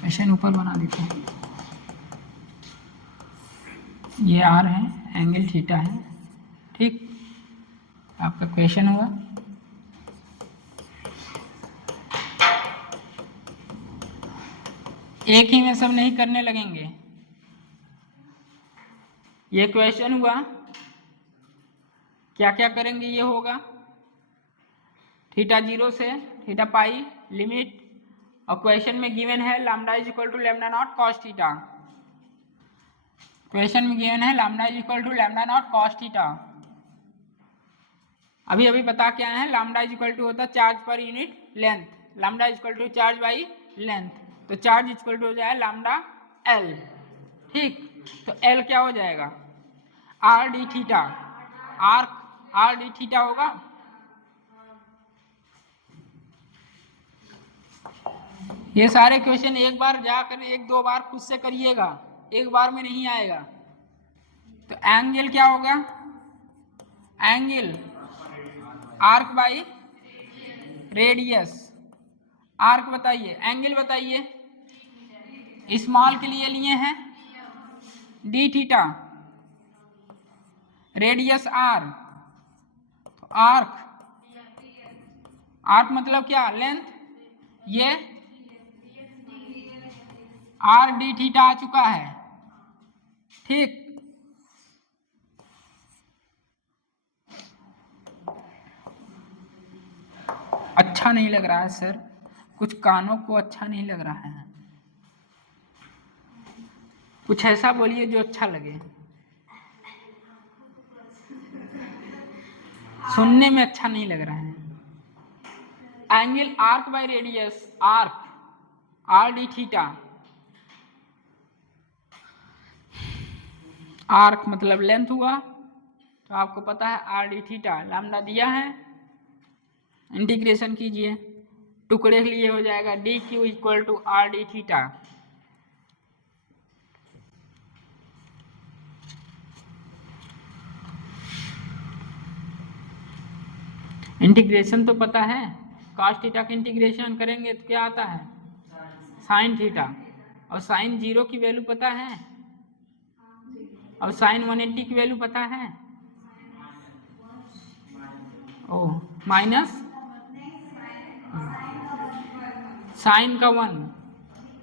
क्वेश्चन ऊपर बना देते हैं, ये आर है, एंगल थीटा है, ठीक। आपका क्वेश्चन हुआ एक ही में सब नहीं करने लगेंगे। ये क्वेश्चन हुआ, क्या क्या करेंगे, ये होगा थीटा 0 से थीटा पाई लिमिट, और क्वेश्चन में गिवन है lambda is equal to lambda naught cos theta, question में गिवन है lambda is equal to lambda naught cos theta. अभी अभी बता के आए हैं लैम्डा इज इक्वल टू होता है चार्ज पर unit length, lambda is equal to charge by length, तो चार्ज इज इक्वल टू हो जाए लैम्डा एल, ठीक। तो एल क्या हो जाएगा are D theta, are D theta होगा। ये सारे क्वेश्चन एक बार जाकर एक दो बार खुद से करिएगा, एक बार में नहीं आएगा। तो एंगल क्या होगा, angle arc by radius, arc बताइए, एंगल बताइए, स्मॉल के लिए लिए हैं डी थीटा, रेडियस आर, तो आर्क, आर्क मतलब क्या लेंथ, ये आर डी थीटा आ चुका है, ठीक। अच्छा नहीं लग रहा है सर, कुछ कानों को अच्छा नहीं लग रहा है, कुछ ऐसा बोलिए जो अच्छा लगे, सुनने में अच्छा नहीं लग रहा है। Angle arc by radius, arc are D theta, arc मतलब लेंथ हुआ, तो आपको पता है आर डी थीटा, लैम्डा दिया है, इंटीग्रेशन कीजिए टुकड़े के लिए हो जाएगा D Q equal to R D theta. Integration तो पता है, cos थीटा का इंटीग्रेशन करेंगे तो क्या आता है साइन थीटा, और साइन 0 की वैल्यू पता है, और साइन 180 की वैल्यू पता है, ओ माइनस साइन का 1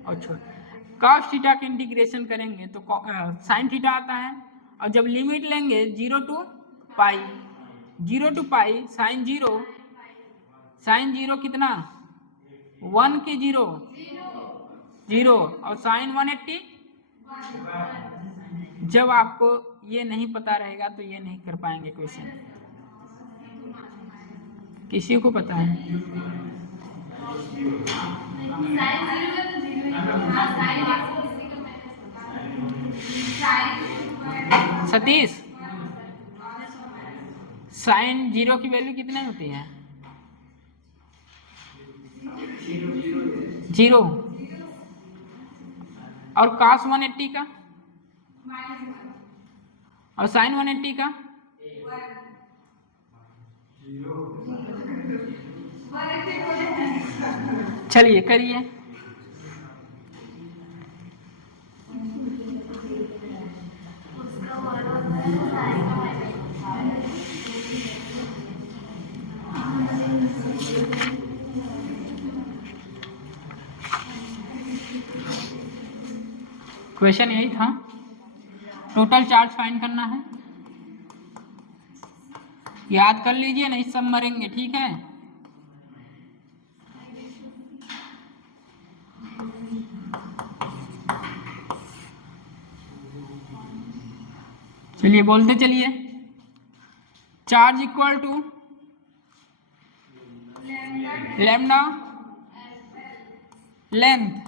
और छोड़। cos थीटा का इंटीग्रेशन करेंगे तो साइन थीटा आता है, और जब लिमिट लेंगे 0 to pi, 0 to pi sine 0 कितना 1 के 0 और साइन 180। जब आपको ये नहीं पता रहेगा तो ये नहीं कर पाएंगे क्वेश्चन। किसी को पता है? सतीश, साइन 0 की वैल्यू कितनी होती है 0, और cos 180 का और साइन 180 का चलिए करिए। क्वेश्चन यही था, टोटल चार्ज फाइंड करना है। याद कर लीजिए, नहीं सब मरेंगे, ठीक है। चलिए बोलते चलिए। Charge equal to lambda length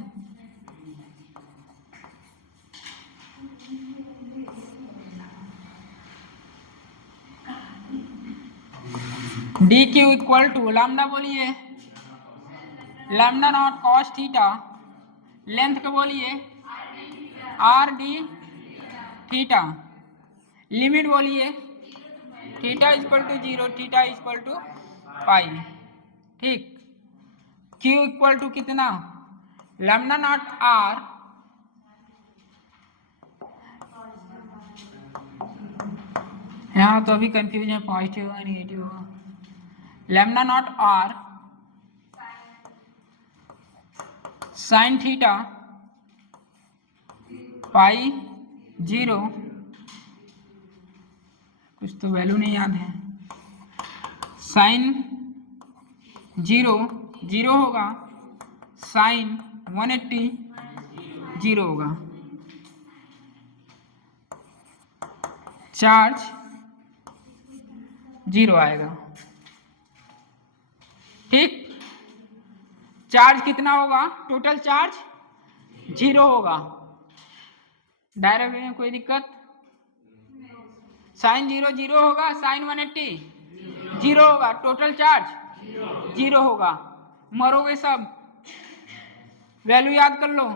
D Q equal to lambda बोलिए lambda naught cos theta, length को बोलिए आर डी थीटा, लिमिट बोलिए theta equal to 0 theta equal to pi, ठीक। क्यू इक्वल टू कितना लैम्डा नॉट आर यहाँ तो अभी confusion है, पॉजिटिव होगा नेगेटिव होगा। Lambda naught R sine theta pi 0, कुछ तो वैल्यू नहीं याद है, साइन 0 होगा, साइन 180 0 होगा। चार्ज 0 आएगा, ठीक। चार्ज कितना होगा, टोटल चार्ज 0 होगा। डायरेक्ट में कोई दिक्कत? साइन 0 होगा, साइन 180 0 होगा, टोटल चार्ज 0 होगा। मरोगे सब, वैल्यू याद कर लो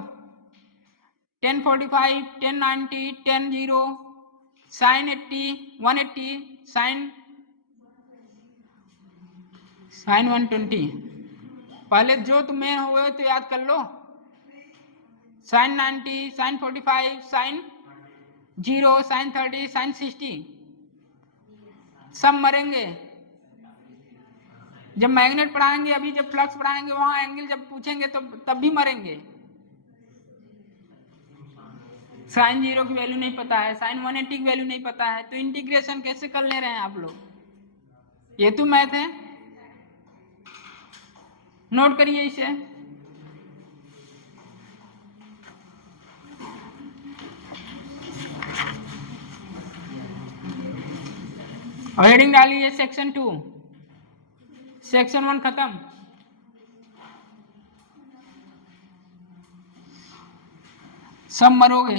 1045 1090 10 0 साइन 80 180 साइन 120। पहले जो तुम्हें हुए तो याद कर लो, sine 90 sine 45 sine 0 sine 30 sine 60, सब मरेंगे। जब मैग्नेट पढ़ाएंगे, अभी जब फ्लक्स पढ़ाएंगे, वहां एंगल जब पूछेंगे तो तब भी मरेंगे। साइन 0 की वैल्यू नहीं पता है, साइन 180 की वैल्यू नहीं पता है, तो इंटीग्रेशन कैसे कर ले रहे हैं आप लोग? ये तो मैथ है, नोट करिए इसे। और हेडिंग डालिए सेक्शन 2, सेक्शन 1 खत्म। सब मरोगे।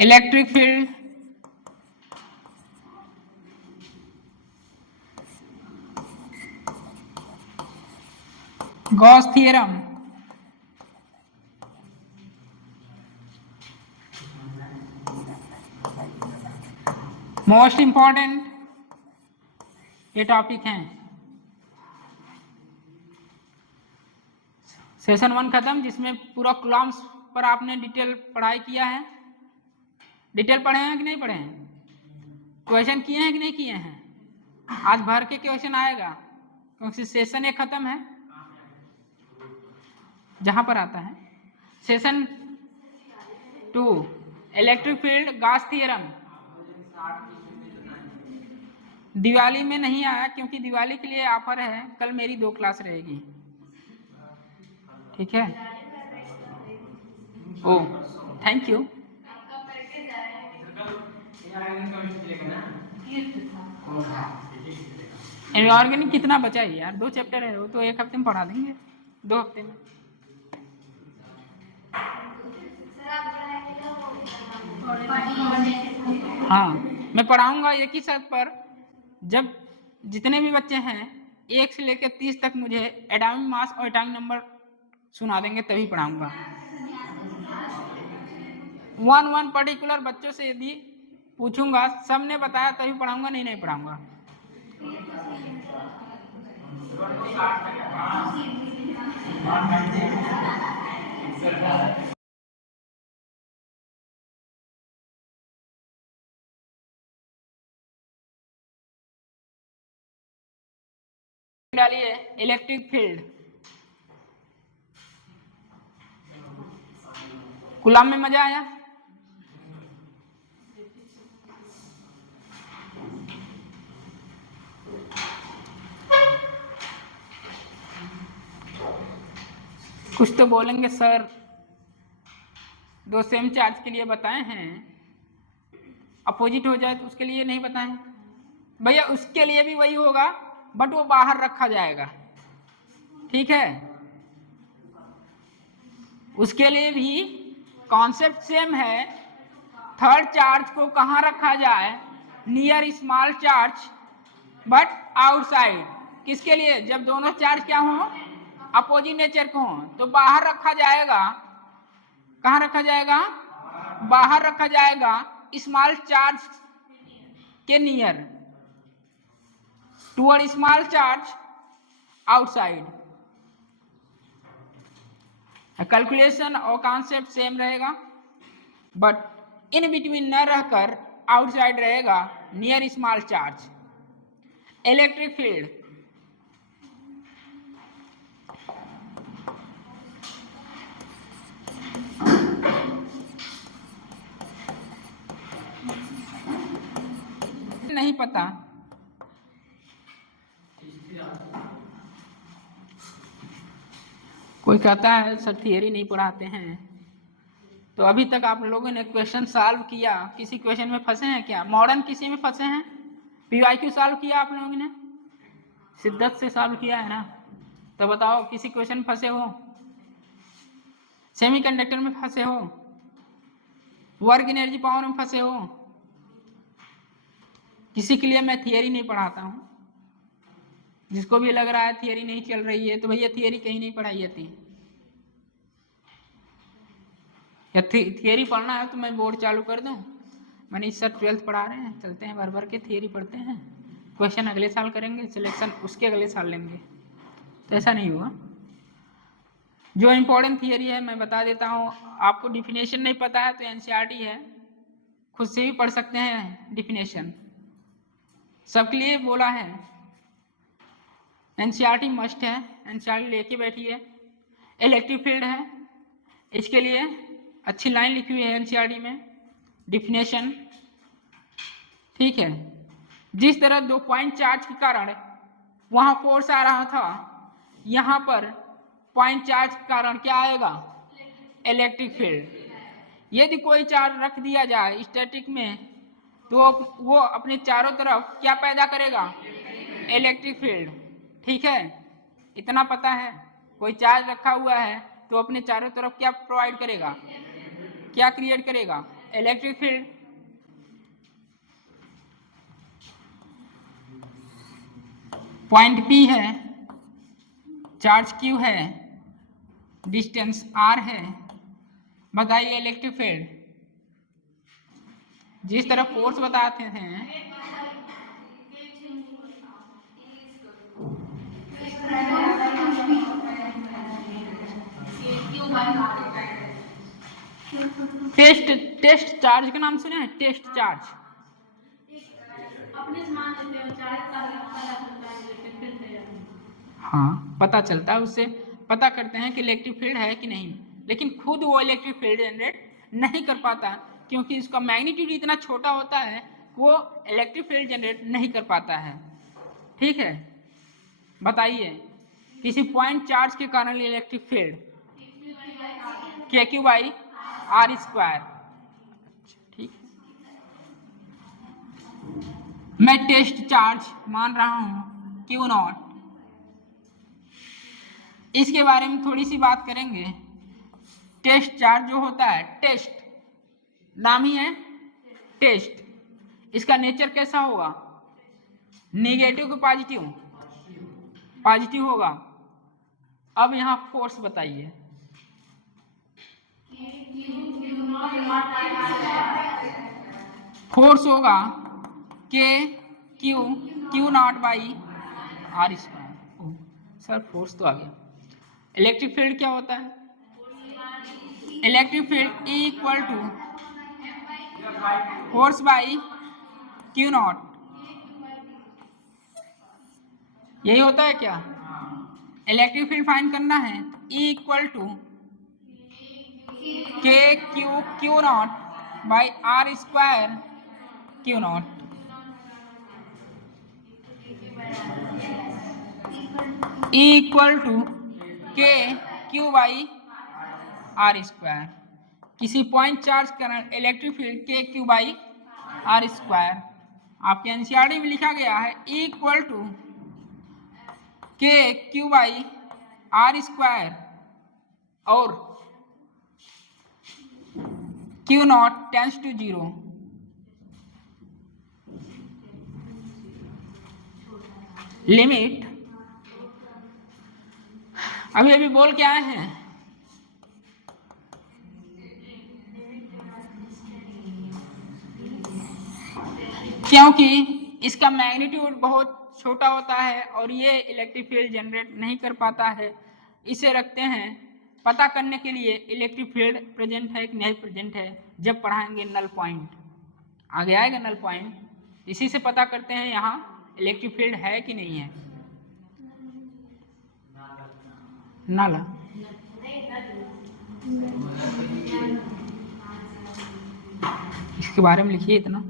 Electric field Gauss theorem, most important ये टॉपिक हैं। सेशन 1 खत्म, जिसमें पूरा कॉलम्स पर आपने डिटेल पढ़ाई किया है। डिटेल पढ़े हैं कि नहीं पढ़े हैं? क्वेश्चन किए हैं कि नहीं किए हैं? आज भर के क्वेश्चन आएगा, क्योंकि सेशन 1 खत्म है। जहां पर आता है session 2 electric field Gauss theorem, Diwali में नहीं आया क्योंकि दिवाली के लिए ऑफर है, कल मेरी 2 क्लास रहेगी, ठीक है। ओ थैंक यू। इनऑर्गेनिक कितना बचा है यार? 2 चैप्टर है, वो तो 1 हफ्ते में पढ़ा देंगे, 2 हफ्ते में। हाँ मैं पढ़ाऊंगा एक ही शर्त पर, जब जितने भी बच्चे हैं 1 से लेकर 30 तक मुझे एटॉमिक मास और एटॉमिक नंबर सुना देंगे, तभी पढ़ाऊंगा। 1 पर्टिकुलर बच्चों से यदि पूछूंगा, सब ने बताया तभी पढ़ाऊंगा, नहीं पढ़ाऊंगा। डालिए इलेक्ट्रिक फील्ड, कूलम में मजा आया? कुछ तो बोलेंगे सर, 2 सेम चार्ज के लिए बताए हैं, अपोजिट हो जाए तो उसके लिए नहीं बताएं। भैया उसके लिए भी वही होगा, बट वो बाहर रखा जाएगा, ठीक है। उसके लिए भी कॉन्सेप्ट सेम है। थर्ड चार्ज को कहाँ रखा जाए? Near small charge but outside. किसके लिए? जब दोनों चार्ज क्या हो? अपोजिट नेचर को हो, तो बाहर रखा जाएगा। कहाँ रखा जाएगा? बाहर रखा जाएगा, स्मॉल चार्ज के near, toward small charge outside. Calculation और कॉन्सेप्ट सेम रहेगा, बट इन बिटवीन न रहकर आउटसाइड रहेगा, near small charge. Electric field नहीं पता, कोई कहता है सर थियरी नहीं पढ़ाते हैं, तो अभी तक आप लोगों ने क्वेश्चन सॉल्व किया? किसी क्वेश्चन में फंसे हैं क्या? मॉडर्न किसी में फंसे हैं? पीवाईक्यू सॉल्व किया आप लोगों ने? शिद्दत से सॉल्व किया है ना? तो बताओ किसी क्वेश्चन में फंसे हो? सेमीकंडक्टर में फंसे हो? वर्क एनर्जी पावर में फंसे हो? किसी के लिए मैं थियरी नहीं पढ़ाता हूँ। जिसको भी लग रहा है थियरी नहीं चल रही है, तो भैया थियरी कहीं नहीं पढ़ाई जाती। या थियरी पढ़ना है तो मैं बोर्ड चालू कर दूं? मनीष सर 12th पढ़ा रहे हैं, चलते हैं भर भर के थियरी पढ़ते हैं, क्वेश्चन अगले साल करेंगे, सिलेक्शन उसके अगले साल लेंगे, तो ऐसा नहीं हुआ। जो इम्पोर्टेंट थियरी है मैं बता देता हूँ। आपको डिफिनेशन नहीं पता है तो एनसीईआरटी है, खुद से भी पढ़ सकते हैं डिफिनेशन, सबके लिए बोला है। एनसीईआरटी मस्ट है, एनसीईआरटी लेके बैठिए। इलेक्ट्रिक फील्ड है, इसके लिए अच्छी लाइन लिखी हुई है एनसीईआरटी में, डिफिनेशन, ठीक है। जिस तरह 2 पॉइंट चार्ज के कारण वहां फोर्स आ रहा था, यहाँ पर पॉइंट चार्ज के कारण क्या आएगा? Electric field. यदि कोई चार्ज रख दिया जाए स्टैटिक में, तो वो अपने चारों तरफ क्या पैदा करेगा? इलेक्ट्रिक फील्ड, ठीक है। इतना पता है। कोई चार्ज रखा हुआ है तो अपने चारों तरफ क्या प्रोवाइड करेगा? क्या क्रिएट करेगा? इलेक्ट्रिक फील्ड पॉइंट P है, चार्ज Q है, डिस्टेंस R है। बताइए इलेक्ट्रिक फील्ड। जिस तरह फोर्स बताते हैं टेस्ट चार्ज का नाम सुने हैं? टेस्ट चार्ज अपने समान लेते हो चार्ज का पता चलता है इलेक्ट्रिक फील्ड है या नहीं। हाँ पता चलता है, उससे पता करते हैं कि इलेक्ट्रिक फील्ड है कि नहीं, लेकिन खुद वो इलेक्ट्रिक फील्ड जनरेट नहीं कर पाता क्योंकि उसका मैग्नीट्यूड इतना छोटा होता है, वो इलेक्ट्रिक फील्ड जनरेट नहीं कर पाता है। ठीक है, बताइए किसी पॉइंट चार्ज के कारण electric field KQ by R square. ठीक है, मैं टेस्ट चार्ज मान रहा हूं Q0। इसके बारे में थोड़ी सी बात करेंगे। टेस्ट चार्ज जो होता है, टेस्ट नाम ही है टेस्ट, इसका नेचर कैसा होगा? नेगेटिव कि पॉजिटिव? पॉजिटिव होगा। अब यहाँ फोर्स बताइए। फोर्स होगा Q0 by R square. Sir force तो आ गया। इलेक्ट्रिक फील्ड क्या होता है? Electric field E equal to force by Q0, यही होता है क्या? इलेक्ट्रिक फील्ड फाइंड करना है, E equal to Q0 by R square Q0। E equal to KQ by R square. किसी point charge current electric field KQ by R square. आपके NCERT में लिखा गया है E equal to KQ by R square और Q0 tends to 0। Limit अभी बोल के आए हैं। क्योंकि इसका मैग्नीट्यूड बहुत छोटा होता है और ये इलेक्ट्रिक फील्ड जनरेट नहीं कर पाता है, इसे रखते हैं पता करने के लिए इलेक्ट्रिक फील्ड प्रेजेंट है कि नहीं प्रेजेंट है। जब पढ़ाएंगे नल पॉइंट, आगे आएगा नल पॉइंट, इसी से पता करते हैं यहाँ इलेक्ट्रिक फील्ड है कि नहीं है। नल इसके बारे में लिखिए इतना।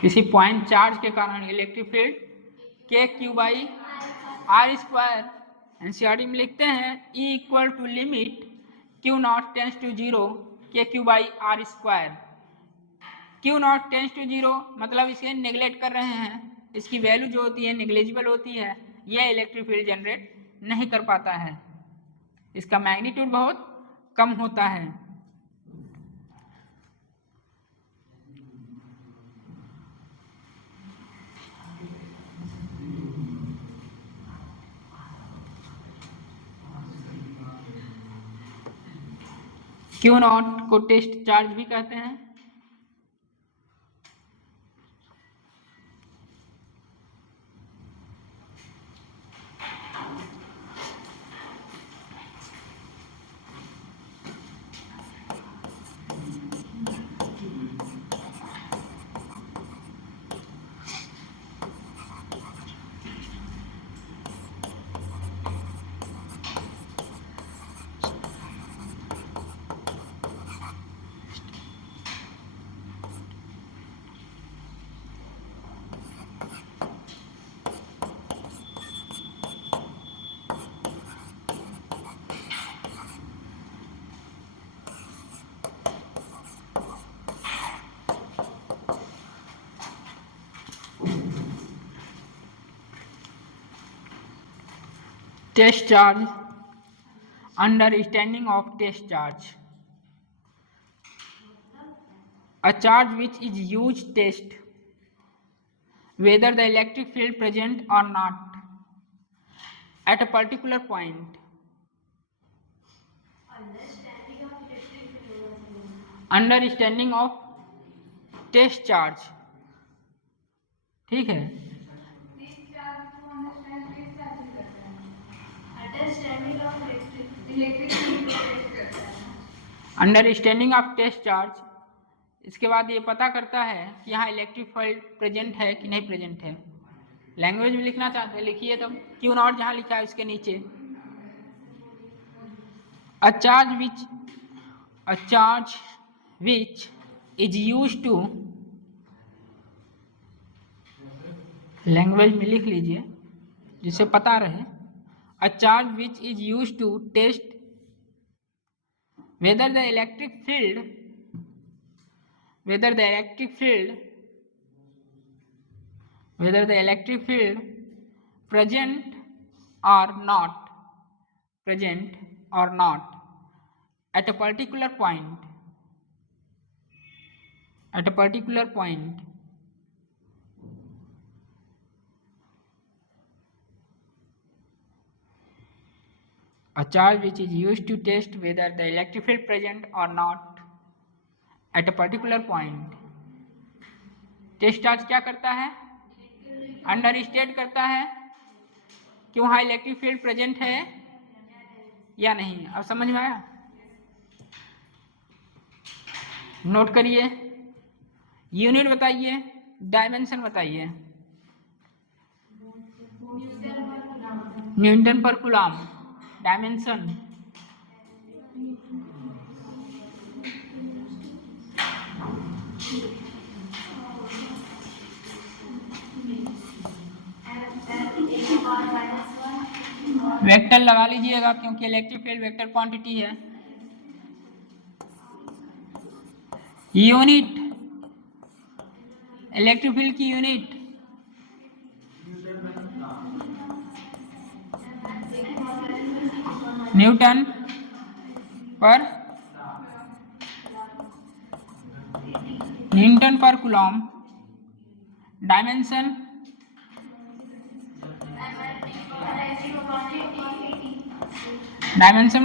किसी पॉइंट चार्ज के कारण electric field KQ by R square, NCERT में लिखते हैं E equal to limit Q0 tends to 0 KQ by R square. Q0 tends to 0 मतलब इसे नेगलेक्ट कर रहे हैं, इसकी वैल्यू जो होती है नेग्लिजिबल होती है, यह इलेक्ट्रिक फील्ड जनरेट नहीं कर पाता है, इसका मैग्नीट्यूड बहुत कम होता है। Q0 को टेस्ट चार्ज भी कहते हैं। Test charge. Understanding of test charge. A charge which is used test whether the electric field present or not at a particular point. Understanding of test charge. ठीक है, understanding of test charge. इसके बाद ये पता करता है कि यहाँ इलेक्ट्रिक फील्ड प्रेजेंट है कि नहीं प्रेजेंट है। लैंग्वेज में लिखना चाहते हैं, लिखिए तब क्यू नॉट जहाँ लिखा है उसके नीचे। A charge which is use to, language में लिख लीजिए जिसे पता रहे। A charge which is use to test whether the electric field present or not at a particular point, a charge which is used to test whether the electric field present or not at a particular point. Test charge क्या करता है? Understand करता है कि वहाँ electric field present है या नहीं। अब समझ में आया? नोट करिए, यूनिट बताइए, डायमेंशन बताइए। न्यूटन पर कूलम। डायमेंशन वेक्टर लगा लीजिएगा क्योंकि इलेक्ट्रिक फील्ड वेक्टर क्वांटिटी है। यूनिट, इलेक्ट्रिक फील्ड की यूनिट न्यूटन पर कूलम। डायमेंशन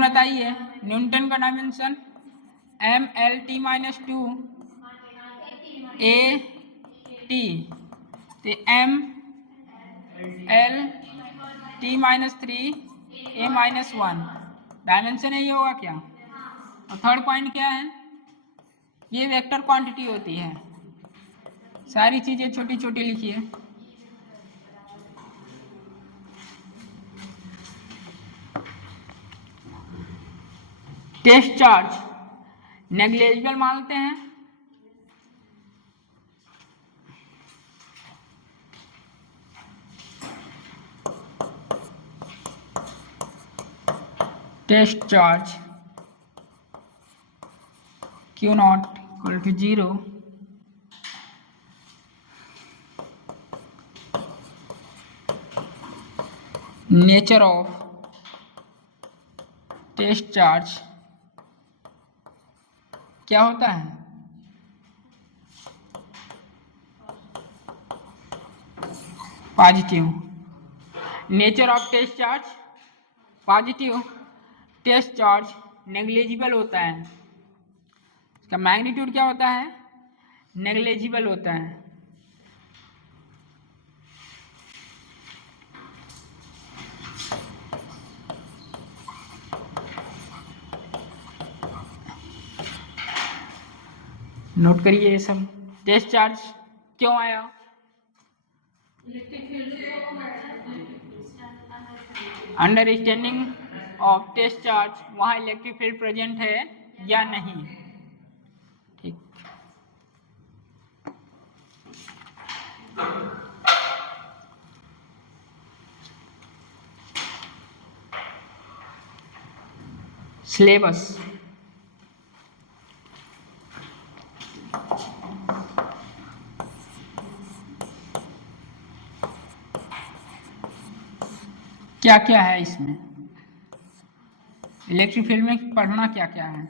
बताइए। न्यूटन का डायमेंशन ML_T-2 AT, तो ML_T-3 A-1 डायमेंशन यही होगा क्या? और थर्ड पॉइंट क्या है? ये वेक्टर क्वांटिटी होती है। सारी चीजें छोटी छोटी लिखिए। टेस्ट चार्ज नेग्लिजिबल मानते हैं। Test charge Q naught equal to 0, nature of test charge क्या होता है? Positive. Nature of test charge positive. Test charge negligible होता है। इसका मैग्नीट्यूड क्या होता है? नेग्लिजिबल होता है। नोट करिए ये सब। टेस्ट चार्ज क्यों आया? अंडरस्टैंडिंग ऑफ टेस्ट चार्ज, वहाँ इलेक्ट्रिक फील्ड प्रेजेंट है या नहीं। ठीक, सिलेबस क्या क्या है इसमें, इलेक्ट्रिक फील्ड में पढ़ना क्या क्या है,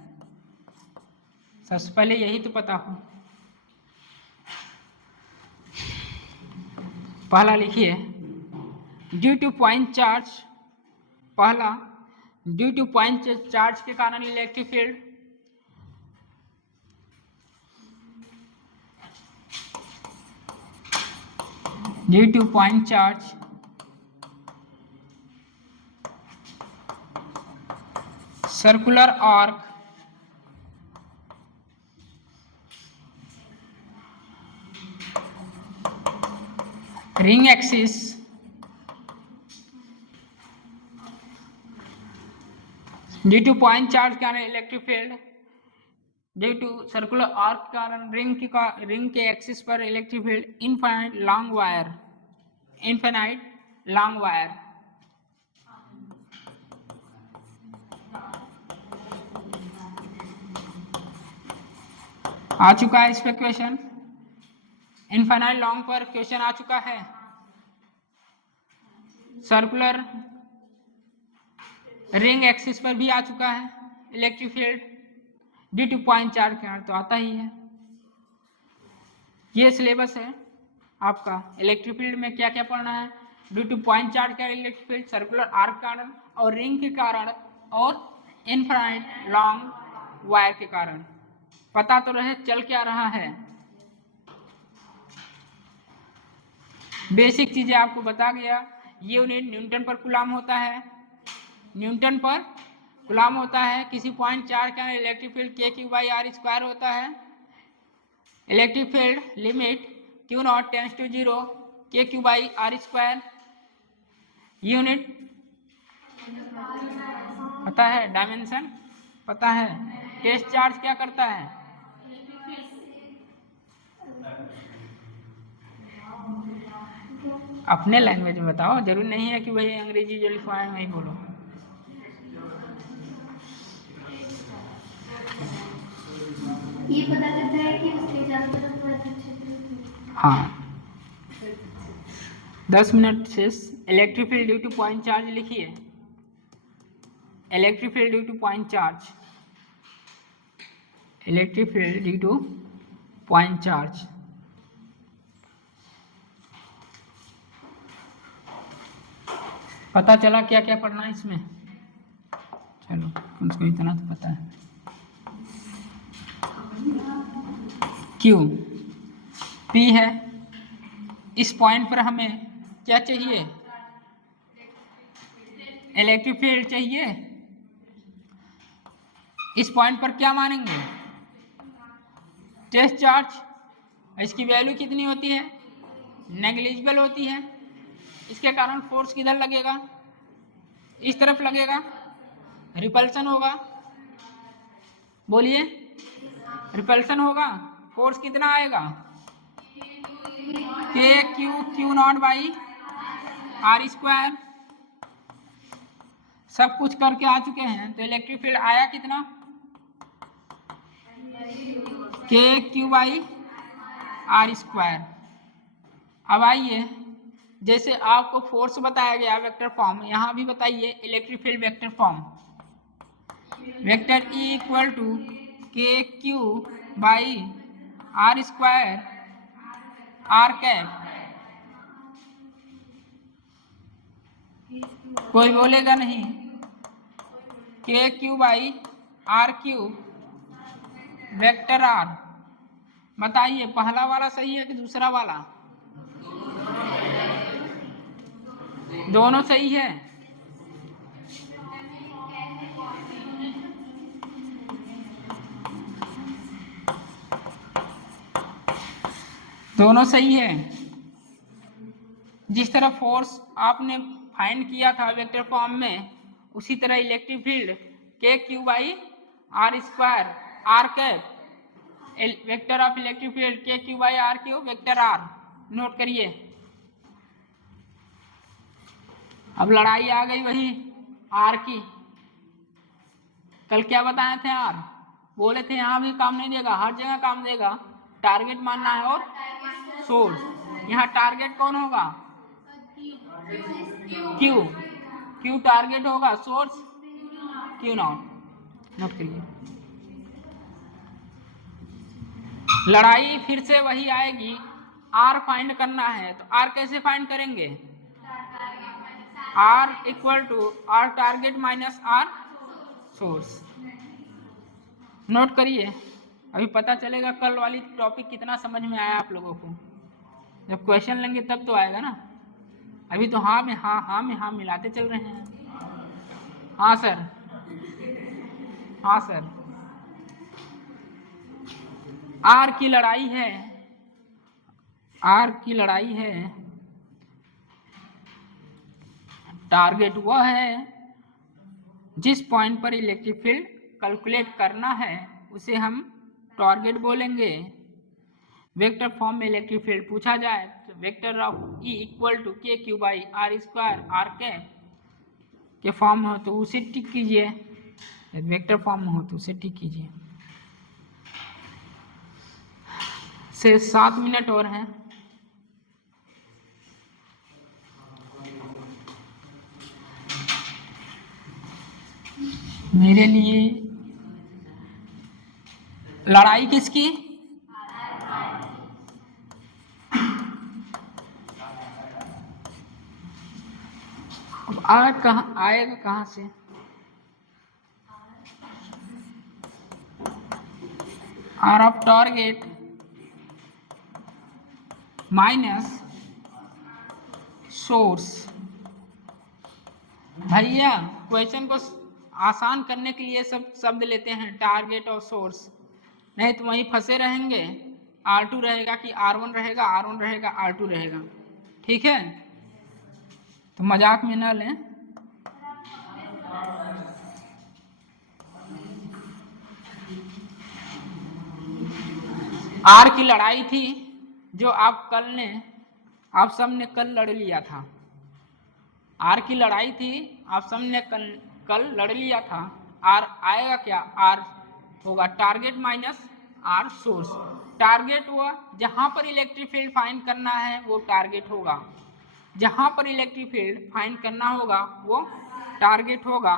सबसे पहले यही तो पता हो। पहला लिखिए, ड्यू टू पॉइंट चार्ज, पहला ड्यू टू पॉइंट चार्ज के कारण electric field, due to point charge circular arc ring axis due to point charge के कारण electric field, due to circular arc के कारण रिंग के एक्सिस पर electric field, infinite long wire, infinite long wire. आ चुका है इस पे क्वेश्चन, इनफाइनाइट लॉन्ग पर क्वेश्चन आ चुका है। सर्कुलर रिंग एक्सिस पर भी आ चुका है electric field, due to point charge के कारण तो आता ही है। ये सिलेबस है आपका, इलेक्ट्रिक फील्ड में क्या क्या पढ़ना है, ड्यू टू पॉइंट चार्ज का इलेक्ट्रिक फील्ड, सर्कुलर आर्क के कारण और रिंग के कारण और इनफाइनाइट लॉन्ग वायर के कारण। पता तो रहे चल क्या रहा है, बेसिक चीजें आपको बता गया। ये यूनिट न्यूटन पर कूलाम होता है, न्यूटन पर कूलाम होता है। किसी पॉइंट चार्ज का इलेक्ट्रिक फील्ड Q/R² होता है। Electric field limit Q0 tends to 0 Q/R²। Unit पता है, डायमेंशन पता है। टेस्ट चार्ज क्या करता है, अपने लैंग्वेज में बताओ, जरूरी नहीं है कि वही अंग्रेजी जो लिखवाए वही बोलो। ये पता चलता है कि उसके चारों तरफ थोड़ा क्षेत्र। हाँ 10 मिनट से electric field due to point charge लिखिए, electric field due to point charge, electric field due to point charge. पता चला क्या क्या पढ़ना है इसमें, चलो उसको इतना तो पता है। Q P है, इस पॉइंट पर हमें क्या चाहिए, इलेक्ट्रिक फील्ड चाहिए। इस पॉइंट पर क्या मानेंगे, टेस्ट चार्ज, इसकी वैल्यू कितनी होती है, नेग्लिजिबल होती है। इसके कारण फोर्स किधर लगेगा, इस तरफ लगेगा, रिपल्सन होगा। बोलिए, रिपल्सन होगा, फोर्स कितना आएगा, Q0/R²। सब कुछ करके आ चुके हैं, तो इलेक्ट्रिक फील्ड आया कितना, Q/R²। अब आइए, जैसे आपको फोर्स बताया गया वेक्टर फॉर्म, यहाँ भी बताइए electric field vector form, vector E equal to KQ/R², R cap. कोई बोलेगा नहीं, KQ/R3 वेक्टर R। बताइए पहला वाला सही है कि दूसरा वाला, दोनों सही है। दोनों सही है। जिस तरह फोर्स आपने फाइंड किया था वेक्टर फॉर्म में, उसी तरह electric field KQ/R², R cap, vector of electric field KQ/R3 vector R। Note करिए। अब लड़ाई आ गई वही R की। कल क्या बताए थे, R बोले थे यहाँ भी काम नहीं देगा, हर जगह काम देगा, टारगेट मानना है और सोर्स। यहाँ टारगेट कौन होगा, Q। क्यू टारगेट होगा, सोर्स क्यू नॉट। नोट करिए, लड़ाई फिर से वही आएगी, आर फाइंड करना है। तो आर कैसे फाइंड करेंगे? R equal to R target minus R source. Note करिए, अभी पता चलेगा कल वाली टॉपिक कितना समझ में आया आप लोगों को। जब क्वेश्चन लेंगे तब तो आएगा ना, अभी तो हाँ में हाँ मिलाते चल रहे हैं। हाँ सर, हाँ सर, आर की लड़ाई है, आर की लड़ाई है, टारगेट वह है जिस पॉइंट पर इलेक्ट्रिक फील्ड कैलकुलेट करना है उसे हम टारगेट बोलेंगे। वेक्टर फॉर्म में इलेक्ट्रिक फील्ड पूछा जाए तो vector of E equal to K Q by R square R के फॉर्म में हो तो उसे टिक कीजिए, वेक्टर फॉर्म में हो तो उसे टिक कीजिए। से 7 मिनट और हैं। मेरे लिए लड़ाई किसकी? अब आर कहाँ आएगा, कहाँ से? R of target minus source. भैया क्वेश्चन को आसान करने के लिए सब शब्द लेते हैं, टारगेट और सोर्स, नहीं तो वहीं फंसे रहेंगे। R2 रहेगा कि R1 रहेगा, R1 रहेगा R2 रहेगा, ठीक है? तो मजाक में ना लें। आर की लड़ाई थी जो आप सब ने कल लड़ लिया था। आर की लड़ाई थी, आप सब ने कल लड़ लिया था। आर आएगा क्या? आर होगा target minus R source. Target हुआ जहां पर इलेक्ट्रिक फील्ड फाइंड करना है वो टारगेट होगा, जहां पर इलेक्ट्रिक फील्ड फाइंड करना होगा वो टारगेट होगा।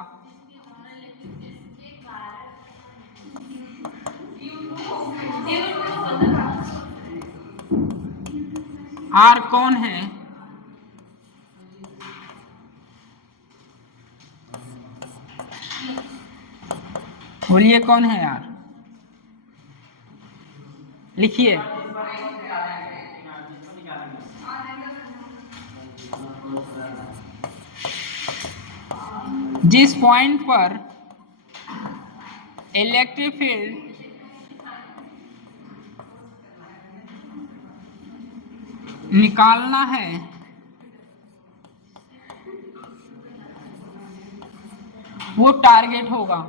आर कौन है? बोलिए कौन है यार, लिखिए। जिस पॉइंट पर इलेक्ट्रिक फील्ड निकालना है वो टारगेट होगा।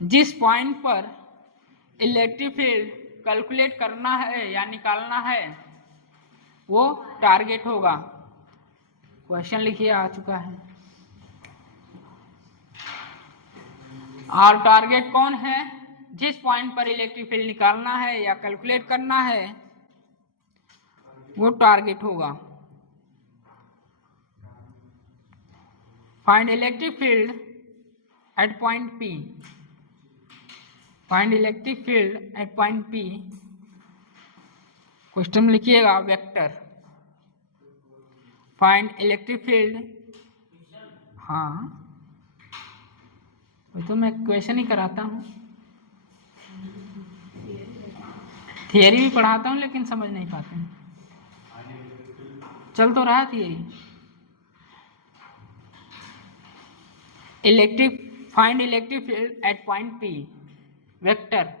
जिस पॉइंट पर इलेक्ट्रिक फील्ड कैलकुलेट करना है या निकालना है वो टारगेट होगा। क्वेश्चन लिखिए, आ चुका है। और टारगेट कौन है? जिस पॉइंट पर इलेक्ट्रिक फील्ड निकालना है या कैलकुलेट करना है वो टारगेट होगा। Find electric field at point P। Find electric field at point P। Question लिखिएगा, वेक्टर फाइंड इलेक्ट्रिक फील्ड। हाँ, वो तो मैं क्वेश्चन ही कराता हूँ, थियरी भी पढ़ाता हूँ लेकिन समझ नहीं पाते हैं। चल तो रहा है theory. Find electric field at point P, vector.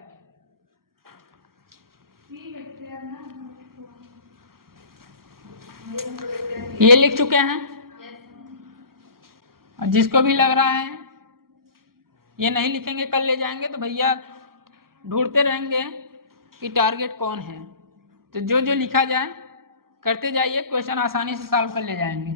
ये लिख चुके हैं, और जिसको भी लग रहा है ये नहीं लिखेंगे कल ले जाएंगे तो भैया ढूंढते रहेंगे कि टारगेट कौन है। तो जो जो लिखा जाए करते जाइए, क्वेश्चन आसानी से सॉल्व कर ले जाएंगे।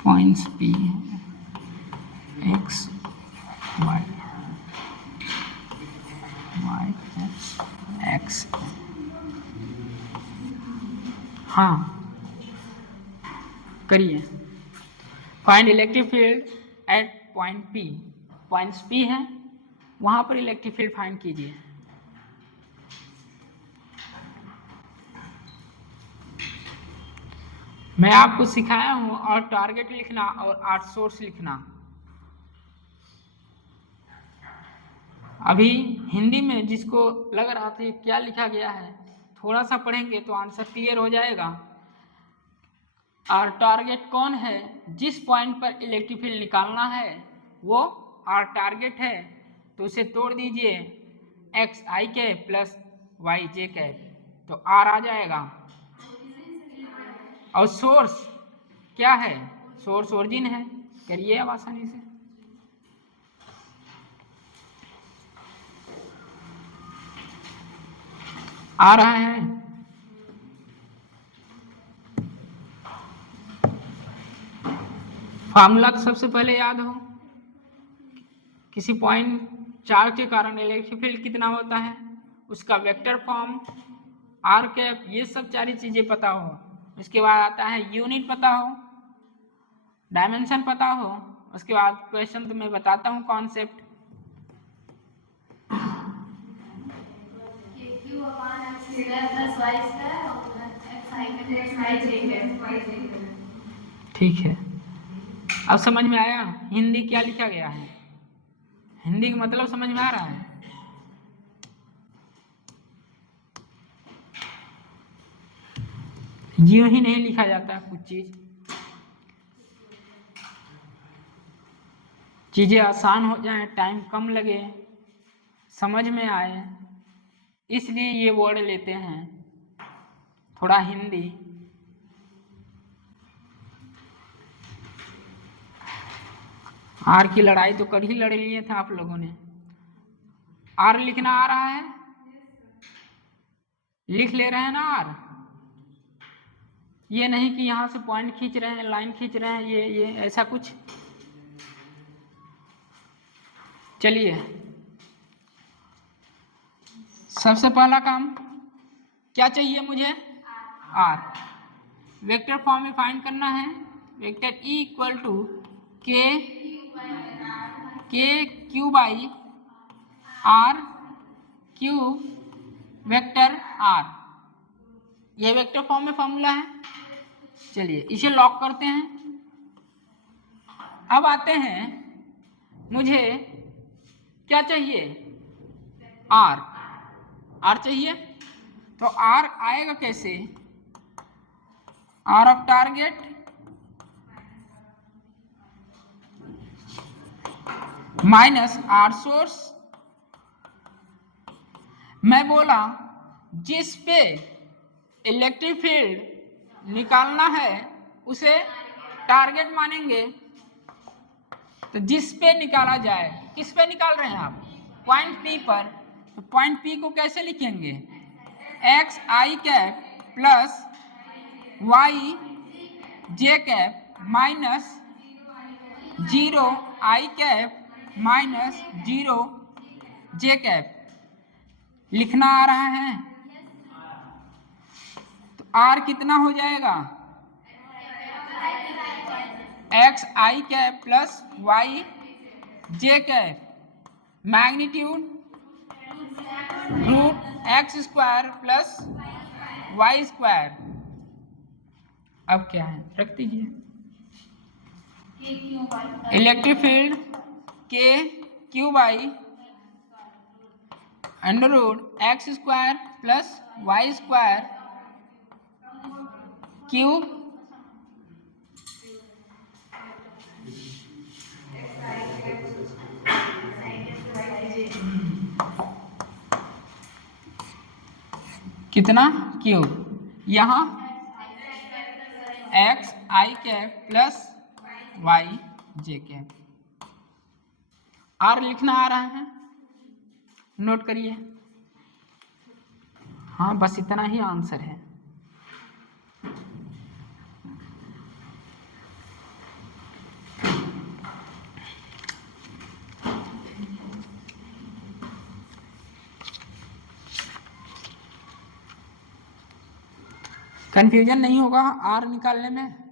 Points P Y X. हाँ करिए। Find electric field at point P. Points P है, वहां पर इलेक्ट्रिक फील्ड फाइंड कीजिए। मैं आपको सिखाया हूं और टारगेट लिखना और आर्ट सोर्स लिखना। अभी हिंदी में जिसको लग रहा था ये क्या लिखा गया है, थोड़ा सा पढ़ेंगे तो आंसर क्लियर हो जाएगा। और टारगेट कौन है, जिस पॉइंट पर इलेक्ट्रिक फील्ड निकालना है वो आर टारगेट है, तो उसे तोड़ दीजिए x I cap plus Y J cap, तो आर आ जाएगा। और सोर्स क्या है, सोर्स ओरिजिन है। करिए अब आसानी से। आ रहा है। फार्मूला तो सबसे पहले याद हो, किसी पॉइंट चार्ज के कारण इलेक्ट्रिक फील्ड कितना होता है, उसका वेक्टर फॉर्म, आर कैप, ये सब सारी चीजें पता हो। उसके बाद आता है यूनिट पता हो, डायमेंशन पता हो। उसके बाद क्वेश्चन तो मैं बताता हूँ कॉन्सेप्ट। ठीक है, अब समझ में आया हिंदी क्या लिखा गया है, हिंदी का मतलब समझ में आ रहा है। यूं ही नहीं लिखा जाता कुछ चीजें आसान हो जाए, टाइम कम लगे, समझ में आए, इसलिए ये वर्ड लेते हैं थोड़ा हिंदी। आर की लड़ाई तो कल ही लड़ लिए थे आप लोगों ने। आर लिखना आ रहा है, लिख ले रहे हैं ना आर। ये नहीं कि यहां से पॉइंट खींच रहे हैं, लाइन खींच रहे हैं, ये ऐसा कुछ। चलिए सबसे पहला काम क्या चाहिए मुझे, आर। वेक्टर फॉर्म में फाइंड करना है। Vector E equal to K Q by R cube vector R, ये वेक्टर फॉर्म में फॉर्मूला है। चलिए इसे लॉक करते हैं। अब आते हैं, मुझे क्या चाहिए, आर। आर चाहिए तो आर आएगा कैसे, R of target minus R source. मैं बोला जिस पे इलेक्ट्रिक फील्ड निकालना है उसे टारगेट मानेंगे। तो जिस पे निकाला जाए, किस पे निकाल रहे हैं आप, पॉइंट पी पर, तो पॉइंट पी को कैसे लिखेंगे, X I cap plus Y J cap minus 0 I cap minus 0 J cap. लिखना आ रहा है, तो आर कितना हो जाएगा, X I cap plus Y J cap, magnitude root X square plus Y square. अब क्या है, रख दीजिए। Electric field K Q by under root X square plus Y square cube कितना क्यूब, यहाँ X I cap plus Y J cap. Are लिखना आ रहा है, नोट करिए। हाँ बस इतना ही आंसर है। कंफ्यूजन नहीं होगा आर निकालने में।